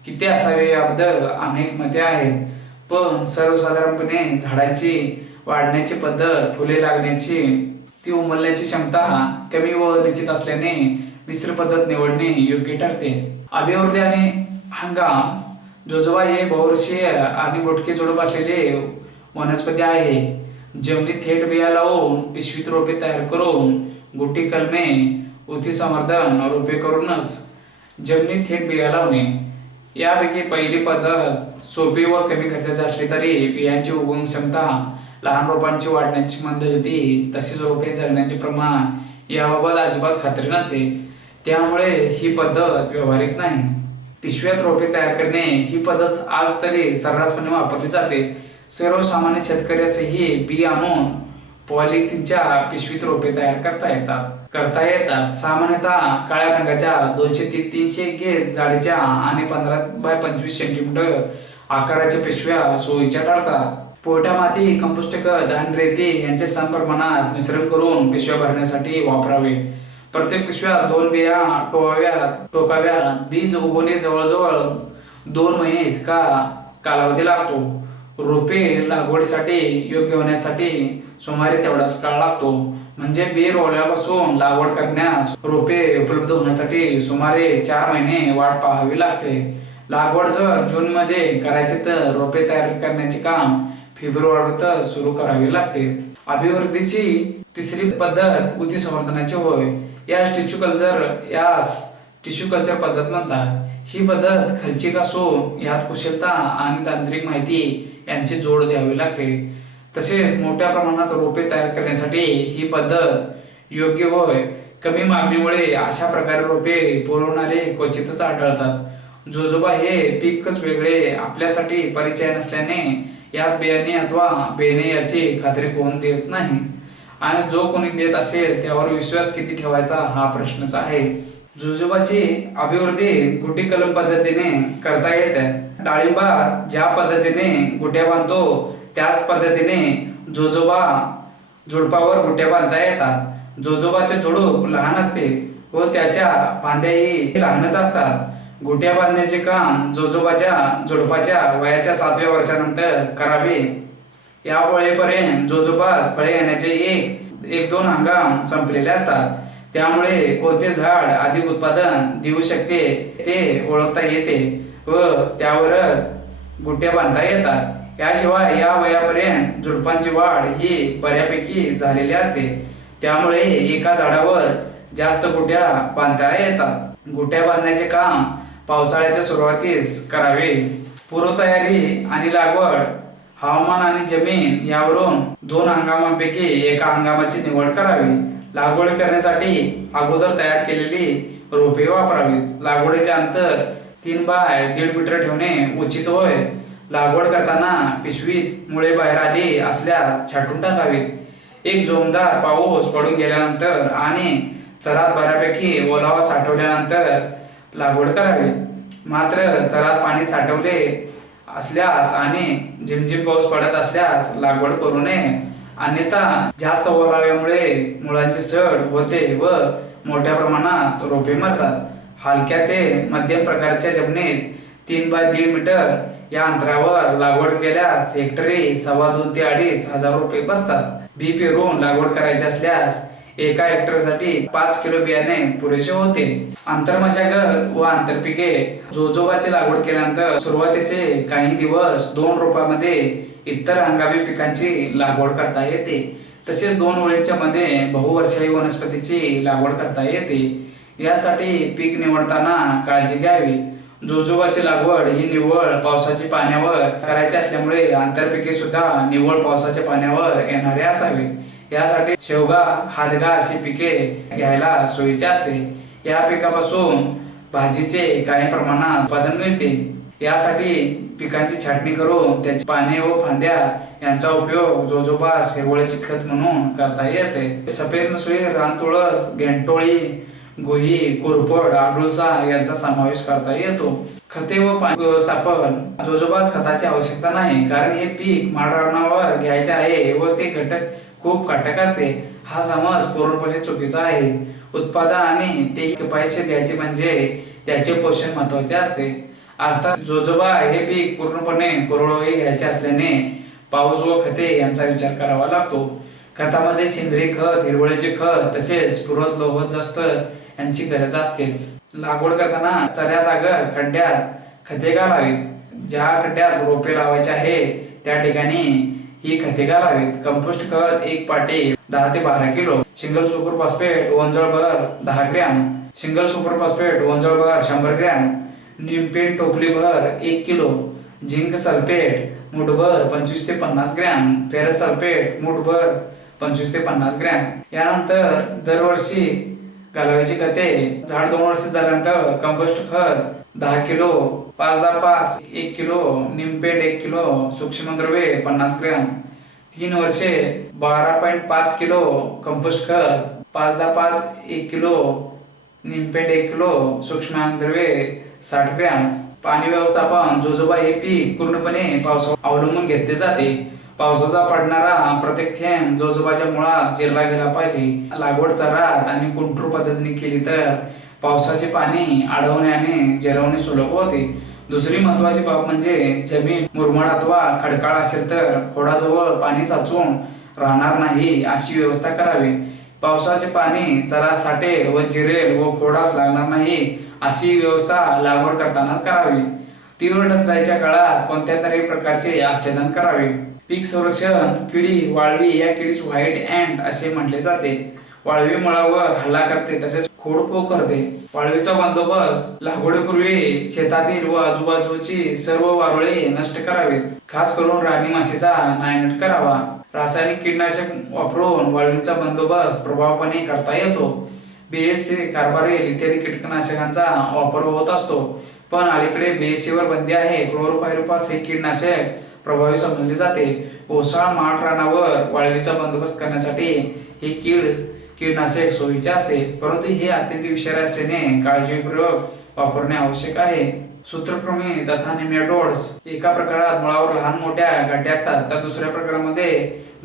किती असावे याबद्दल अनेक मते आहेत, पण सर्वसाधारणपणे झाडांची वाढण्याची पद्धत, फुले लागण्याची ती उमलण्याची क्षमता कमी व निश्चित असल्याने मिश्र पद्धत निवडणे योग्य ठरते. अभिवृद्धी आणि हंगाम. जोजोबा हे बहुवर्षीय आणि बोटके झुडूप असलेले वनस्पती आहे. जमिनीत थेट बिया लावून पिशवीत रोपे तयार करून गुटी कलमे उती संवर्धन रोपे करूनच जमिनीत थेट बिया लावणे. यापैकी पहिली पद्धत सोपी व कमी खर्चाची असली तरी बियांची उगवण क्षमता, लहान रोपांची वाढण्याची मंदगती तसेच रोपे जगण्याचे प्रमाण याबाबत अजिबात खात्री नसते. त्यामुळे ही पद्धत व्यावहारिक नाही. पिशव्यात रोपे तयार करणे ही पद्धत आज तरी सर्रासपणे वापरली जाते. सर्वसामान्य शेतकऱ्यासही बी आणून पॉलिथिनच्या पिशवीत रोपे तयार करता येतात. सामान्यतः काळ्या रंगाच्या 200 ते 300 गेज जाडीच्या आणि 15 बाय 25 सेंटीमीटर आकाराच्या पिशव्या सोयीच्या ठरतात. पोटा माती, कंपोस्ट खत आणि रेती यांचे समप्रमाणात मिश्रण करून पिशव्या भरण्यासाठी वापरावे. प्रत्येक पिशव्यात 2 बिया टोकाव्यात. बीज उगवणे जवळजवळ 2 महिने इतका कालावधी लागतो. रोपे लागवडीसाठी योग्य होण्यासाठी सुमारे तेवढाच काळ लागतो. म्हणजे बी रोवल्यापासून लागवड करण्यास रोपे उपलब्ध होण्यासाठी सुमारे 4 महिने वाट पाहावी लागते. लागवड जर जून मध्ये करायचे तर रोपे तयार करण्याचे काम फेब्रुवारीत सुरू करावे लागते. अभिवृद्धीची तिसरी पद्धत उती संवर्धनाची होय. यास टिश्यू कल्चर पद्धत म्हणतात. ही पद्धत खर्चिक असून यात कुशलता आणि तांत्रिक माहिती यांची जोड द्यावी लागते. तसेच मोठ्या प्रमाणात रोपे तयार करण्यासाठी ही पद्धत योग्य होय. कमी मागणीमुळे अशा प्रकारे रोपे पुरवणारे क्वचितच आढळतात. जोजोबा हे पीकच वेगळे आपल्यासाठी परिचय नसल्याने यात बियाणे अथवा बेणे याची खात्री कोण देत नाही आणि जो कोणी देत असेल त्यावर विश्वास किती ठेवायचा हा प्रश्नच आहे. जोजोबाची अभिवृद्धी गुटी कलम पद्धतीने करता येते. डाळिंबात ज्या पद्धतीने गुट्या बांधतो त्याच पद्धतीने जोजोबा झुडपावर गुट्या बांधता येतात. जोजोबाचे झुडूप लहान असते व त्याच्या फांद्याही लहानच असतात. गुट्या बांधण्याचे काम जोजोबाच्या झुडपाच्या वयाच्या 7व्या वर्षानंतर करावे. या वेळेपर्यंत जोजोबास फळे येण्याचे एक 2 हंगाम संपलेले असतात. त्यामुळे कोणते झाड अधिक उत्पादन देऊ शकते ते ओळखता येते व त्यावरच गुट्या बांधता येतात. याशिवाय या वयापर्यंत झुडपांची वाढ ही बऱ्यापैकी झालेली असते. त्यामुळे एका झाडावर जास्त गुट्या बांधता येतात. गुट्या बांधण्याचे काम पावसाळ्याच्या सुरुवातीस करावे. पूर्वतयारी आणि लागवड. हवामान आणि जमीन यावरून 2 हंगामांपैकी एका हंगामाची निवड करावी. लागवड करण्यासाठी अगोदर तयार केलेली रोपे वापरावीत. लागवडीचे अंतर 3 बाय 1.5 मीटर ठेवणे उचित होय. लागवड करताना पिशवीत मुळे बाहेर आली असल्यास छाटून टाकावीत. एक जोमदार पाऊस पडून गेल्यानंतर आणि चरात बऱ्यापैकी ओलावा साठवल्यानंतर लागवड करावी. मात्र चरात पाणी साठवले असल्यास आणि झिमझिम पाऊस पडत असल्यास लागवड करू नये. अन्यथा जास्त ओलाव्यामुळे मुळांची सड होते व मोठ्या प्रमाणात रोपे मरतात. हलक्या ते मध्यम प्रकारच्या जमिनीत 3 बाय 1.5 मीटर या अंतरावर लागवड केल्यास हेक्टरी 2.25 ते 2.5 हजार रोपे बसतात. बी पेरून लागवड करायची असल्यास एका हेक्टरसाठी 5 किलो बियाणे पुरेसे होते. आंतरमशागत व आंतरपिके. जोजोबाची लागवड केल्यानंतर सुरुवातीचे काही दिवस 2 रोपांमध्ये इतर हंगामी पिकांची लागवड करता येते. तसेच 2 ओळींच्या मध्ये बहुवर्षायी वनस्पतीची लागवड करता येते. यासाठी पीक निवडताना काळजी घ्यावी. जोजोबाची लागवड ही निव्वळ पावसाच्या पाण्यावर करायची असल्यामुळे आंतरपिके सुद्धा निव्वळ पावसाच्या पाण्यावर येणारे असावे. यासाठी शेवगा, हादगा अशी पिके घ्यायला सोयीचे असते. या पिकापासून भाजीचे काही प्रमाणात उत्पादन मिळते. यासाठी पिकांची छाटणी करून त्याची पाने व फांद्या यांचा उपयोग जोजोबास हिरवळीचे खत म्हणून करता येते. सफेद मसुरी, रानतुळस, गेंटोळी, गोही, कोरफड, आडुळसा यांचा समावेश करता येतो. खते व पाणी व्यवस्थापन. जोजोबास खताची आवश्यकता नाही कारण हे पीक माळरानावर घ्यायचे आहे व ते घटक खूप काटक असते. हा समज पूर्णपणे चुकीचा आहे. उत्पादन आणि ते किफायतशीर घ्यायचे म्हणजे त्याचे पोषण महत्वाचे असते. अर्थात जोजोबा हे पीक पूर्णपणे कोरडवाहू घ्यायचे असल्याने पाऊस व खते यांचा विचार करावा लागतो. खतामध्ये सेंद्रिय खत, हिरवळीचे खत तसेच पूरक लोह जास्त यांची गरज असतेच. लागवड करताना चऱ्यात अगर खड्ड्यात खते घालावीत. ज्या खड्ड्यात रोपे लावायचे आहे त्या ठिकाणी ही खते घालावीत. कंपोस्ट खत 1 पाटी 10 ते 12 किलो, सिंगल सुपर फॉस्फेट ओंजळभर 10 ग्रॅम, सिंगल सुपर फॉस्फेट ओंजळभर 100 ग्रॅम, निमपेंट टोपलीभर 1 किलो, झिंक सल्फेट मुठभर 25 ते 50 ग्रॅम, फेरस सल्फेट मुठभर 25 ते 50 ग्रॅम. यानंतर दरवर्षी घालावायची खते. झाड 2 वर्ष झाल्यानंतर कंपोस्ट खत 10 किलो, 5-10-5 1 किलो, निमपेंट 1 किलो, सूक्ष्मद्रव्ये 50 ग्रॅम. 3 वर्षे 12.5 किलो कंपोस्ट खत, 5-10-5 1 किलो, निमपेंट 1 किलो, सूक्ष्मद्रव्ये 60 ग्रॅम. पाणी व्यवस्थापन. जोजोबा हे पीक पूर्णपणे पावसावर अवलंबून घेतले जाते. पावसाचा पडणारा प्रत्येक थेंब जोजोबाच्या मुळात जिरला गेला पाहिजे. लागवड चरात आणि कुंटूर पद्धतीने केली तर पावसाचे पाणी अडवणे आणि जिरवणे सुलभ होते. दुसरी महत्वाची बाब म्हणजे जमीन मुरमाड अथवा खडकाळ असेल तर खोडाजवळ पाणी साचून राहणार नाही अशी व्यवस्था करावी. पावसाचे पाणी चरात साठेल व जिरेल व खोडास लागणार नाही अशी व्यवस्था लागवड करताना करावी. तीव्र टंचाईच्या काळात कोणत्या तरी प्रकारचे आच्छादन करावे. पीक संरक्षण. किडी. वाळवी या किडीस व्हाईट अँट असे म्हटले जाते. वाळवी मुळावर हल्ला करते तसेच खोड पोखरते. वाळवीचा बंदोबस्त. लागवडीपूर्वी शेतातील व आजूबाजूची सर्व वारुळे नष्ट करावीत. खास करून राणी माशीचा नायनाट करावा. रासायनिक कीटकनाशक वापरून वाळवीचा बंदोबस्त प्रभावीपणे करता येतो. BSC, कार्बारेल इत्यादी कीटकनाशकांचा वापर होत असतो, पण अलीकडे BSC वर बंदी आहे. क्लोरोपायरिफॉस हे कीटकनाशक प्रभावी समजले जाते. ओसाळ माठ रानावर वाळवीचा बंदोबस्त करण्यासाठी हे कीटकनाशक सोयीचे असते, परंतु हे अत्यंत विषारी असल्याने काळजीपूर्वक वापरणे आवश्यक आहे. सूत्रकृमी तथा नेमॅटोड्स. एका प्रकारात मुळावर लहान मोठ्या गाठी असतात तर दुसऱ्या प्रकारामध्ये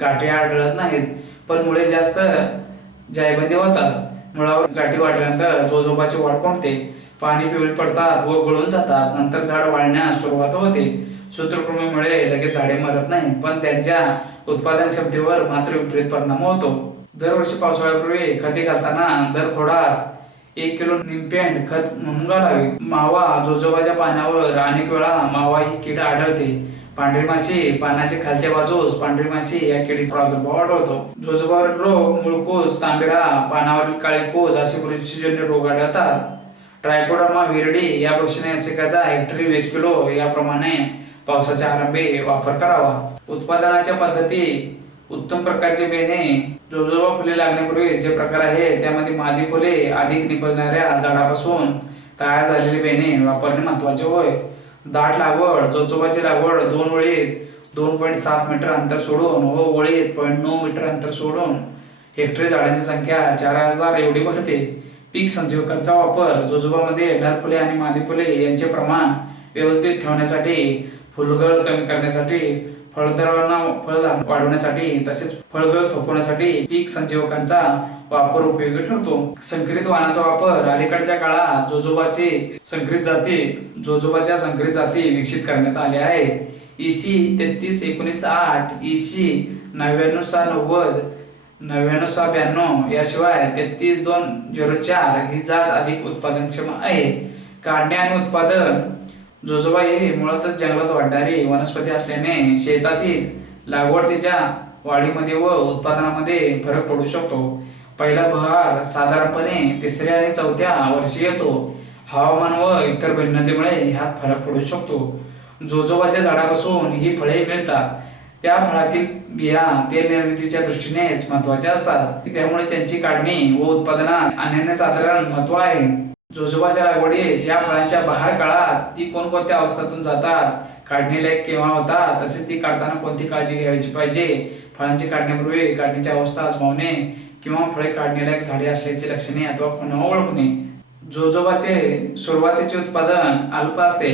गाठी आढळत नाहीत, पण मुळे जास्त जायबंदी होतात. मुळावर गाठी वाढल्यानंतर जोजोबाची वाढ कोणते, पाणी पिवळे पडतात व गळून जातात. नंतर झाड वाढण्यास सुरुवात होते. सूत्रकृमीमुळे लगेच झाडे मरत नाहीत, पण त्यांच्या उत्पादन क्षमतेवर मात्र विपरीत परिणाम होतो. दरवर्षी पावसाळ्यापूर्वी खते घालताना दर खोडास 1 किलो निमपेंट खत म्हणून घालावे. मावा. जोजोबाच्या पानावर अनेक वेळा मावा ही कीड आढळते. पांढरी माशी. पानाच्या खालच्या बाजूस पांढरी माशी या किडीचा प्रादुर्भाव आढळतो. जोजोबावरील रोग. मुळकूज, तांबेरा, पानावरील काळी कूज असे बुरशीजन्य रोग आढळतात. ट्रायकोडर्मा विरडी या बुरशीनाशकाचा हेक्टरी 20 किलो याप्रमाणे पावसाच्या आरंभी वापर करावा. उत्पादनाच्या पद्धती. उत्तम प्रकारचे बेणे. जोजोबा फुले लागण्यापूर्वी जे प्रकार आहे त्यामध्ये मादी फुले अधिक निपजणाऱ्या झाडापासून तयार झालेले बेणे वापरणे महत्वाचे होय. दाट लागवड. जोजोबाची लागवड 2 ओळीत 2.7 मीटर अंतर सोडून व ओळीत 0.9 मीटर अंतर सोडून हेक्टरी झाडांची संख्या 4000 एवढी भरते. पीक संजीवकांचा वापर. जोजोबामध्ये नर फुले आणि मादी फुले यांचे प्रमाण व्यवस्थित ठेवण्यासाठी, फुलगळ कमी करण्यासाठी, फळधारणा वाढवण्यासाठी तसेच फळगळ थोपवण्यासाठी पीक संजीवकांचा वापर उपयोगी ठरतो. संकरित वाणाचा वापर. अलीकडच्या काळात जोजोबाच्या संकरित जाती विकसित करण्यात आल्या आहेत. EC 33-19-8, EC 99-90, 99-92 याशिवाय 33-2-04 ही जात अधिक उत्पादनक्षम आहे. काढणे आणि उत्पादन. जोजोबा हे मुळातच जंगलात वाढणारी वनस्पती असल्याने शेतातील लागवडीच्या वाढीमध्ये व उत्पादनामध्ये फरक पडू शकतो. पहिला बहार साधारणपणे 3ऱ्या आणि 4थ्या वर्षी येतो. हवामान व इतर भिन्नतेमुळे ह्यात फरक पडू शकतो. जोजोबाच्या झाडापासून ही फळे मिळतात. त्या फळातील बिया तेल निर्मितीच्या दृष्टीनेच महत्वाच्या असतात, त्यामुळे त्यांची काढणी व उत्पादनात अनन्यसाधारण महत्व आहे. जोजोबाच्या लागवडीत या फळांच्या बहार काळात ती कोणकोणत्या अवस्थेतून जातात, काढणी लायक केव्हा होतात, तसेच ती काढताना कोणती काळजी घ्यायची पाहिजे, फळांची काढण्यापूर्वी काढणीची अवस्था आजमावणे किंवा फळे काढणी लायक झाडे असल्याची लक्षणे अथवा खुणा ओळखणे. जोजोबाचे सुरुवातीचे उत्पादन अल्प असते.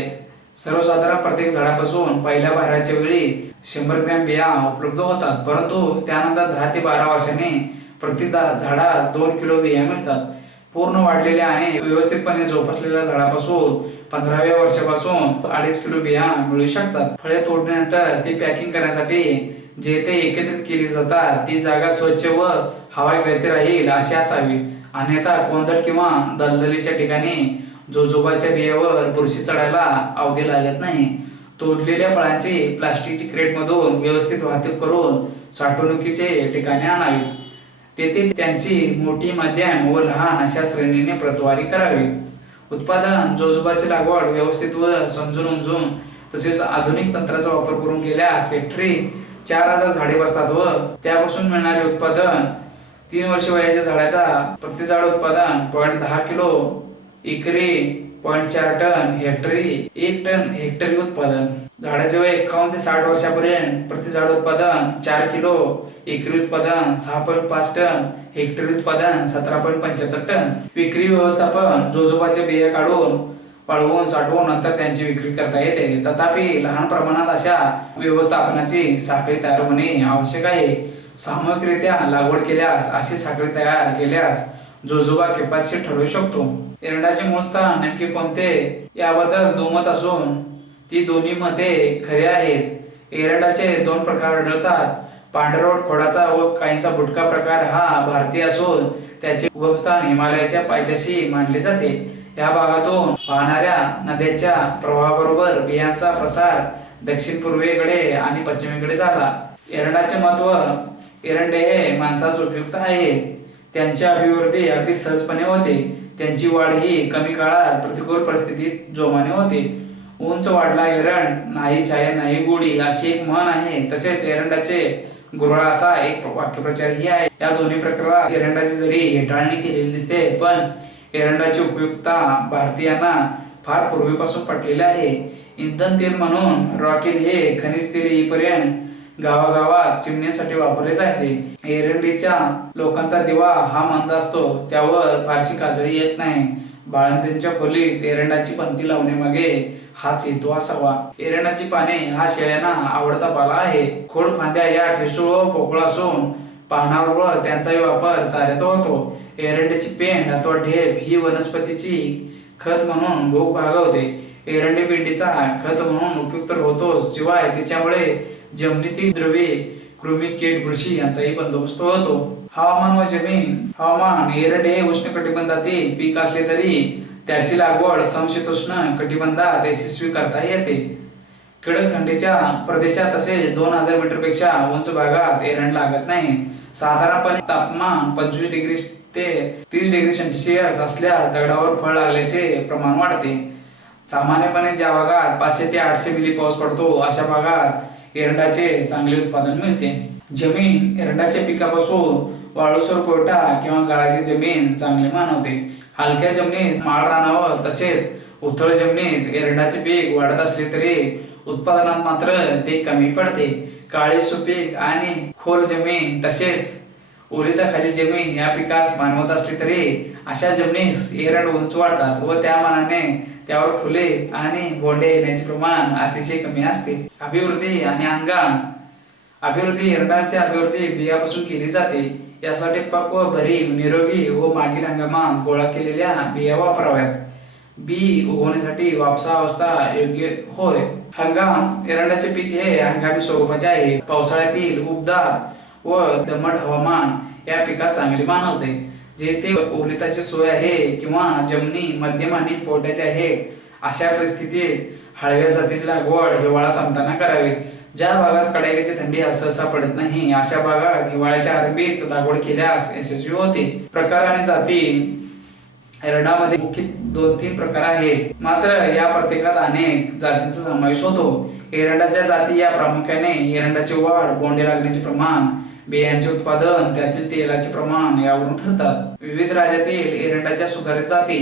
सर्वसाधारण प्रत्येक झाडापासून पहिल्या बहाराच्या वेळी 100 ग्रॅम बिया उपलब्ध होतात, परंतु त्यानंतर 10 ते 12 वर्षांनी प्रति झाडास 2 किलो बिया मिळतात. पूर्ण वाढलेल्या आणि व्यवस्थितपणे जोपासलेल्या झाडापासून 15व्या वर्षापासून 2.5 किलो बिया मिळू शकतात. फळे तोडल्यानंतर ती पॅकिंग करण्यासाठी जेथे एकत्रित केली जातात ती जागा स्वच्छ व हवा गळती राहील अशी असावी. अन्यथा कोंदट किंवा दलदलीच्या ठिकाणी जोजोबाच्या बियावर बुरशी चढायला अवधी लागत नाही. तोडलेल्या फळांची प्लास्टिकची क्रेटमधून व्यवस्थित वाहतूक करून साठवणुकीचे ठिकाणी आणावी. तेथे त्यांची मोठी, मध्यम व लहान अशा श्रेणीने प्रतवारी करावी. उत्पादन जोजोबाची लागवड व्यवस्थित व समजून उमजून तसेच आधुनिक तंत्राचा वापर करून केल्यास हेक्टरी 4000 झाडे बसतात व त्यापासून मिळणारे उत्पादन 3 वर्ष वयाच्या झाडाचा प्रति झाड उत्पादन 0.10 किलो एकरी, 0.4 टन हेक्टरी, 1 टन हेक्टरी उत्पादन. झाडाचे वय 51 ते 60 वर्षापर्यंत प्रति झाड उत्पादन 4 किलो एकरी उत्पादन, 6.5 टन हेक्टरी उत्पादन, 17.75 टन. विक्री व्यवस्थापन जोजोबाचे बिया काढून वाळवून साठवून नंतर त्यांची विक्री करता येते. तथापि लहान प्रमाणात अशा व्यवस्थापनाची साखळी तयार होणे आवश्यक आहे. सामूहिकरित्या लागवड केल्यास अशी साखळी तयार केल्यास जोजोबा किफायतशीर ठरू शकतो. एरंडाचे मूळ स्थान नेमके कोणते याबद्दल दुमत असून ती दोन्ही मध्ये खरे आहेत. एरंडाचे 2 प्रकार आढळतात. पांढरवट खोडाचा व काहींचा बुटका प्रकार हा भारतीय असून त्याचे उगमस्थान हिमालयाच्या पायथ्याशी मानले जाते. या भागातून वाहणाऱ्या नद्यांच्या प्रवाहाबरोबर बियांचा प्रसार दक्षिण पूर्वेकडे आणि पश्चिमेकडे झाला. एरंडाचे महत्व. एरंडे हे माणसास उपयुक्त आहे. त्यांची अभिवृद्धी अगदी सहजपणे होते. त्यांची वाढ ही कमी काळात प्रतिकूल परिस्थितीत जोमाने होते. उंच वाढला एरंड, नाही छाया नाही गोडी अशी एक म्हण आहे. तसेच एरंडाचे गुरळा असा एक वाक्यप्रचारही आहे. या दोन्ही प्रकारात एरंडाची जरी हेटाळणी केलेली दिसते पण एरंडाची उपयुक्तता भारतीयांना फार पूर्वीपासून पटलेली आहे. इंधन तेल म्हणून रॉकेल हे खनिज तेल येईपर्यंत गावागावात चिमण्यासाठी वापरले जायचे. एरंडीच्या लोकांचा दिवा हा मंद असतो, त्यावर फारशी काजळी येत नाही. बाळंतींच्या खोलीत एरंडाची पंथी लावण्यामागे हाच हेतू असावा. एरंडाची पाने हा शेळ्यांना आवडता पाला आहे. खोड फांद्या या ठिसूळ व पोकळ असून पानावर त्यांचाही वापर चाऱ्यात होतो. एरंडीची पेंड अथवा ढेप ही वनस्पतीची खत म्हणून भूक भागवते. एरंडी पेंडीचा खत म्हणून उपयुक्त होतो. शिवाय तिच्यामुळे जमिनीतील द्रव्ये, कृमी, कीड, बुरशी यांचाही बंदोबस्त होतो. हवामान व जमीन. हवामान. एरंडे हे उष्णकटिबंधातील पीक असले तरी त्याची लागवड समशीतोष्ण कटिबंधात यशस्वी करता येते. कडक थंडीच्या प्रदेशात तसेच 2000 मीटरपेक्षा उंच भागात एरंड लागत नाही. साधारणपणे तापमान 25 डिग्री ते 30 डिग्री सेल्सिअस असल्यास दगडावर फळ लागल्याचे प्रमाण वाढते. सामान्यपणे ज्या भागात 500 ते 800 मिली पाऊस पडतो अशा भागात एरंडाचे चांगले उत्पादन मिळते. जमीन. एरंडाच्या पिकापासून वाळूसर पोयटा किंवा गाळाची जमीन चांगली मानवते. हलक्या जमिनीत, माळ रानावर तसेच उथळ जमिनीत एरंडाचे पीक वाढत असले तरी उत्पादनात मात्र ते कमी पडते. काळी सुपीक आणि खोल जमीन तसेच ओलिताखाली जमीन या पिकास मानवत असली तरी अशा जमिनीस एरंड उंच वाढतात व त्या मानाने त्यावर फुले आणि बोंडे येण्याचे प्रमाण अतिशय कमी असते. अभिवृद्धी आणि हंगाम. अभिवृद्धी. एरंडाची अभिवृद्धी बियापासून केली जाते. यासाठी पक्व, भरीव, निरोगी व मागील हंगामात गोळा केलेल्या बिया वापराव्यात. बी उगवण्यासाठी वापसा अवस्था योग्य होय. हंगाम. एरंडाचे पीक हे हंगामी स्वरूपाचे आहे. पावसाळ्यातील उबदार व दमट हवामान या पिकात चांगले मानवते. जेथे ओलिताची सोय आहे किंवा जमिनी मध्यम आणि पोट्याच्या आहेत अशा परिस्थितीत हळव्या जातीची लागवड हिवाळा संपताना करावी. ज्या भागात कडाक्याची थंडी सहसा पडत नाही अशा भागात हिवाळ्याच्या आरंभीच लागवड केल्यास यशस्वी होते. प्रकार आणि जाती. एरंडामध्ये मुख्य 2-3 प्रकार आहेत, मात्र या प्रत्येकात अनेक जातींचा समावेश होतो. एरंडाच्या जाती या प्रामुख्याने एरंडाची वाढ, बोंडे लागण्याचे प्रमाण, बियांचे उत्पादन, त्यातील तेलाचे प्रमाण यावरून ठरतात. विविध राज्यातील एरंडाच्या सुधारित जाती.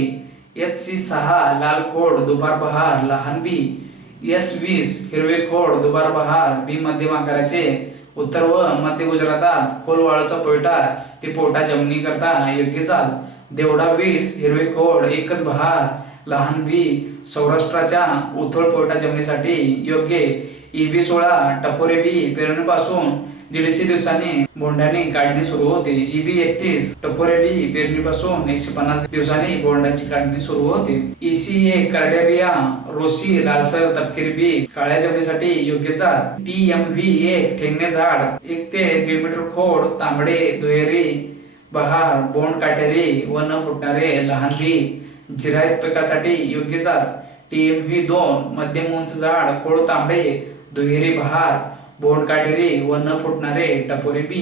SC6 लाल खोड, दुबार बहार, लहान बी. S20 हिरवे खोड, दुबार बहार, बी मध्यम आकाराचे. उत्तर व मध्य गुजरातात खोल वाळूचा पोयटा ते पोटा जमिनी करता योग्य जात. देवडा 20 हिरवे खोड, एकच बहार, लहान बी. सौराष्ट्राच्या उथळ पोयटा जमिनीसाठी योग्य. EB16 टपोरे बी पेरणीपासून 150 दिवसांनी बोंडाने काढणी सुरू होते. EB 31 टपोरे बी पेरणीपासून 150 दिवसांनी बोंडाची काढणी सुरू होते. EC1 करड्या बिया रोशी लालसर तपकिरी बी काळ्या जमिनीसाठी योग्य जात. TMV1 ठेंगणे झाड 1 ते 1.5 मीटर खोड तांबडे दुहेरी बहार बोंड काटेरी व न फुटणारे लहान बी जिरायत पिकासाठी योग्य जात. TMV2 मध्यम उंच झाड खोड तांबडे दुहेरी बहार बोंड काटेरी व न फुटणारे टपोरे बी.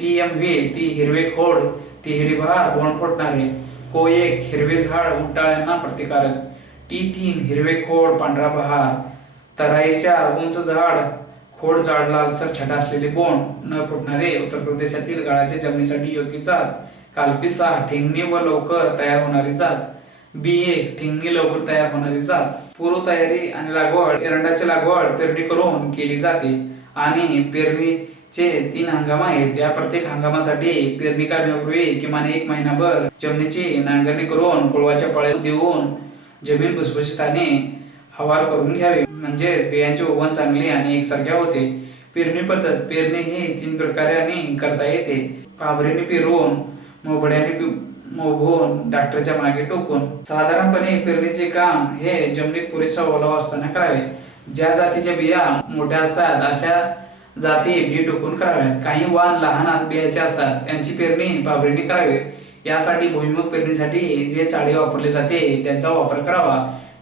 TMV3 हिरवे खोड तिहेरी बहार बोंड फुटणारे. को1 हिरवे झाड उंटाळ्यांना प्रतिकारक. T3 हिरवे खोड पांढरा बहार. तराई4 उंच झाड खोड जाड लालसर छटा असलेले बोंड न फुटणारे उत्तर प्रदेशातील गाळाच्या जमिनीसाठी योग्य जात. कालपी6 ठेंगणी व लवकर तयार होणारी जात. B1 ठेंगणी लवकर तयार होणारी जात. पूर्व तयारी आणि लागवड एरंडाची लागवड पेरणी करून केली जाते आणि पेरणीचे 3 हंगाम आहेत. या प्रत्येक हंगामासाठी पेरणी करण्यापूर्वी किमान 1 महिनाभर जमिनीची नांगरणी करून कुळवाच्या पळ्या देऊन जमीन भुसभुशीत आणि हवार करून घ्यावी, म्हणजेच बियांचे उगवण चांगले आणि एकसारखे होते. पेरणी पद्धत पेरणी ही 3 प्रकारे करता येते. पाभरीने पेरून, मोबड्याने मोभून, ट्रॅक्टरच्या मागे टोकून. साधारणपणे पेरणीचे काम हे जमिनीत पुरेसा ओलावा असताना करावे. ज्या जातीच्या बिया मोठ्या असतात अशा जाती बी टोकून कराव्यात. काही वाण लहान बियाचे असतात त्यांची पेरणी पाभरीने करावी. यासाठी भुईमूग पेरणीसाठी जे चाळे वापरले जाते त्यांचा वापर करावा.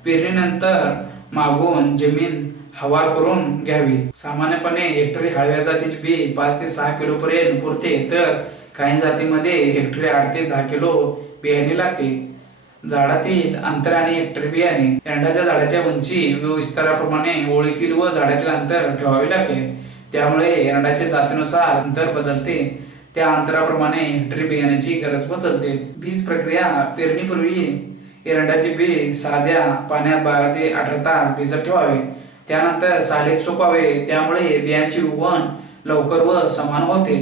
पेरणीनंतर मागून जमीन हवार करून घ्यावी. सामान्यपणे हेक्टरी हळव्या जातीची बी 5 ते 6 किलो पर्यंत पुरते, तर काही जातीमध्ये हेक्टरी 8 ते 10 किलो बियाणे लागते. झाडातील अंतर आणि हेक्टरी बियाणे. एरंडाच्या झाडाच्या उंची व विस्ताराप्रमाणे ओळीतील व झाडातील अंतर ठेवावे लागते. त्यामुळे एरंडाच्या जातीनुसार अंतर बदलते. त्या अंतराप्रमाणे हेक्टरी बियाण्याची गरज बदलते. बीज प्रक्रिया पेरणीपूर्वी एरंडाचे बी साध्या पाण्यात 12 ते 18 तास भिजत ठेवावे. त्यानंतर सालीत सुकवावे. त्यामुळे बियांचे उगवण लवकर व समान होते.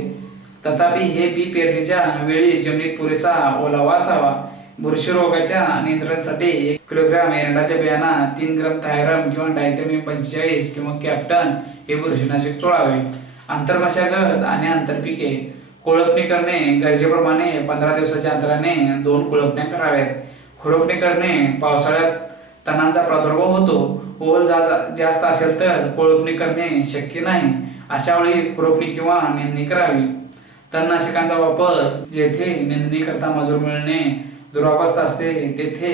तथापि हे बी पेरणीच्या वेळी जमिनीत पुरेसा ओलावा असावा. बुरशी रोगाच्या नियंत्रणासाठी 1 किलोग्राम एरंडाच्या बियांना 3 ग्राम थायरम किंवा डायथेमियम 45 किंवा कॅप्टन हे बुरशीनाशक चोळावे. आंतरमशागत आणि आंतरपिके. कोळपणी करणे गरजेप्रमाणे 15 दिवसाच्या अंतराने 2 कोळपण्या कराव्यात. खुरपणी करणे पावसाळ्यात तणांचा प्रादुर्भाव होतो. ओल जास्त असेल तर कोळपणी करणे शक्य नाही. अशा वेळी खुरपणी किंवा निंदणी करावी. तणनाशकांचा वापर. जेथे निंदणी करता मजूर मिळणे दुरावस्था असते तेथे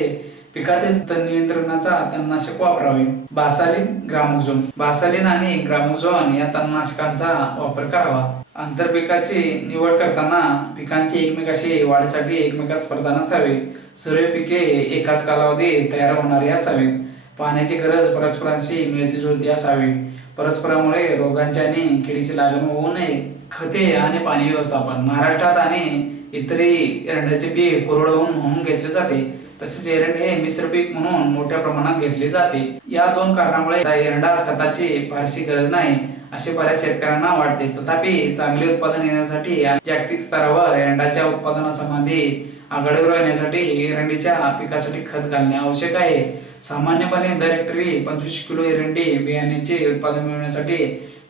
पिकातील तण नियंत्रणाचा तणनाशक वापरावे. बासालिन ग्रामोझोन. बासालिन आणि ग्रामोझोन या तणनाशकांचा वापर करावा. आंतरपिकाची निवड करताना पिकांची एकमेकाशी वाढीसाठी एकमेकात स्पर्धा नसावी. सर्व पिके एकाच कालावधीत तयार होणारी असावीत. पाण्याची गरज परस्परांशी मिळती जुळती असावी. परस्परामुळे रोगांची आणि किडीची लागण होऊ नये. खते आणि पाणी व्यवस्थापन. महाराष्ट्रात आणि इतरही एरंडाचे पीक कोरडवाहू म्हणून घेतले जाते. तसेच एरंड हे मिश्र पीक म्हणून मोठ्या प्रमाणात घेतले जाते. या 2 कारणामुळे एरंडास खताची फारशी गरज नाही असे बऱ्याच शेतकऱ्यांना वाटते. तथापि चांगले उत्पादन येण्यासाठी जागतिक स्तरावर एरंडाच्या उत्पादनासंबंधी आघाडीवर येण्यासाठी एरंडीच्या पिकासाठी खत घालणे आवश्यक आहे. सामान्यपणे दर हेक्टरी 25 किलो एरंडी बियाण्याचे उत्पादन मिळवण्यासाठी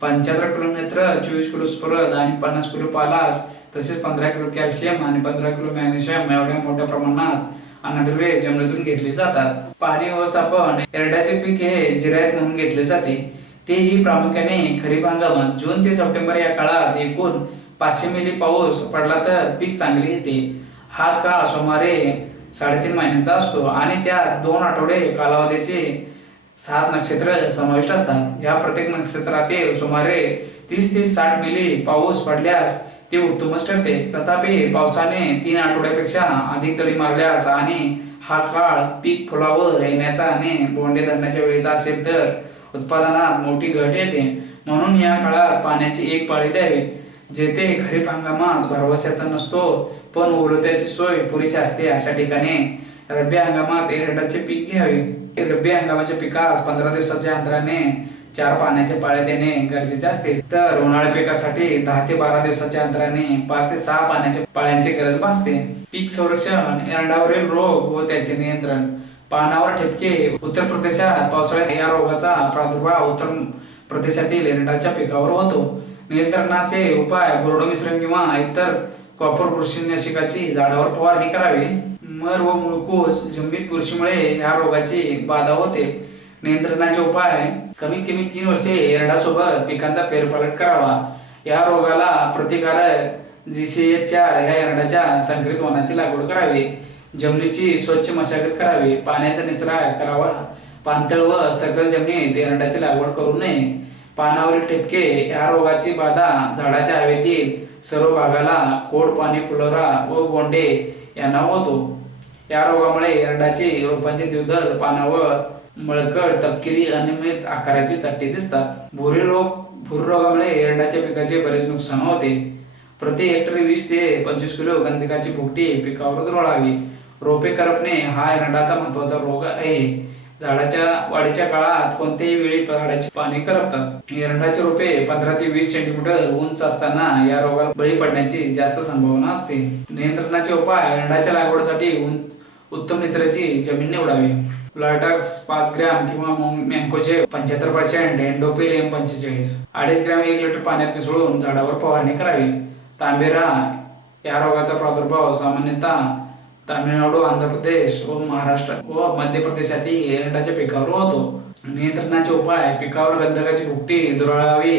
75 किलो नत्र, 24 किलो स्फुरद आणि 50 किलो पालास तसेच 15 किलो कॅल्शियम आणि 15 किलो मॅग्नेशियम एवढ्या मोठ्या प्रमाणात अन्नद्रव्ये जमिनीतून घेतली जातात. पाणी व्यवस्थापन. एरंडाचे पीक हे जिरायत म्हणून घेतले जाते. तेही प्रामुख्याने खरीप हंगामात. जून ते सप्टेंबर या काळात एकूण 500 मिली पाऊस पडला तर पीक चांगले येते. हा काळ सुमारे 3.5 महिन्यांचा असतो आणि त्यात 2 आठवडे कालावधीचे 7 नक्षत्र समाविष्ट असतात. या प्रत्येक नक्षत्रातील सुमारे 30 ते 60 मिली पाऊस पडल्यास ते उत्तमच ठरते. तथापि पावसाने 3 आठवड्यापेक्षा अधिक तळी मारल्यास आणि हा काळ पीक फुलावर येण्याचा आणि बोंडे धरण्याच्या वेळेचा असेल तर उत्पादनात मोठी घट येते. म्हणून या काळात पाण्याची 1 पाळी द्यावी. जेथे खरीप हंगामात भरवशाचा नसतो पण ओलत्याची सोय पुरेशी असते अशा ठिकाणी रब्बी हंगामात एरंडाचे पीक घ्यावे. रब्बी हंगामाच्या पिकास 15 दिवसाच्या अंतराने 4 पाण्याचे पाळे देणे गरजेचे असते. तर उन्हाळी पिकासाठी 10 ते 12 दिवसाच्या अंतराने 5 ते 6 पाण्याच्या पाळ्यांची गरज भासते. पीक संरक्षण. एरंडावरील रोग व त्याचे नियंत्रण. पानावर ठिपके. उत्तर प्रदेशात पावसाळ्यात या रोगाचा प्रादुर्भाव उत्तर प्रदेशातील एरंडाच्या पिकावर होतो. नियंत्रणाचे उपाय बोर्डो मिश्रण किंवा इतर कॉपर बुरशीनाशकाची झाडावर फवारणी करावी. मर व मुळकूस जमिनीत बुरशीमुळे या रोगाची बाधा होते. नियंत्रणाचे उपाय कमीत कमी 3 वर्षे एरंडासोबत पिकांचा फेरपालट करावा. या रोगाला प्रतिकारक GCH4 या एरंडाच्या संकरित वाणाची लागवड करावी. जमिनीची स्वच्छ मशागत करावी. पाण्याचा निचरा करावा. पाणथळ व सखल जमिनीत एरंडाची लागवड करू नये. पानावरील ठिपके या रोगाची बाधा झाडाच्या हवेतील सर्व भागाला खोड, पाने, फुलोरा व बोंडे यांना होतो. या रोगामुळे एरंडाची रोपांची द्विदल पानावर मळकट, तपकिरी, अनियमित आकाराची चट्टे दिसतात. भुरी रोगामुळे एरंडाच्या पिकाचे बरेच नुकसान होते. प्रति हेक्टरी 20 ते 25 किलो गंधकाची भुकटी पिकावर उधळावी. रोपे करपणे हा एरंडाचा महत्वाचा रोग आहे. झाडाच्या वाढीच्या काळात कोणत्याही वेळी झाडाची पाने करपतात. एरंडाचे रोपे 15 ते 20 सेंटीमीटर उंच असताना या रोगाला बळी पडण्याची जास्त संभावना असते. नियंत्रणाचे उपाय एरंडाच्या लागवडीसाठी उत्तम निचऱ्याची जमीन निवडावी. प्लाटॅक्स 5 ग्रॅम किंवा मँकोचे 75%, एंडोपिल M45 2.5 ग्रॅम 1 लिटर पाण्यात मिसळून झाडावर फवारणी करावी. तांबेरा या रोगाचा प्रादुर्भाव सामान्यतः तामिळनाडू, आंध्र प्रदेश व महाराष्ट्र व मध्य प्रदेशातील एरंडाच्या पिकावर होतो. नियंत्रणाचे उपाय पिकावर गंधकाची भुकटी धुराळावी.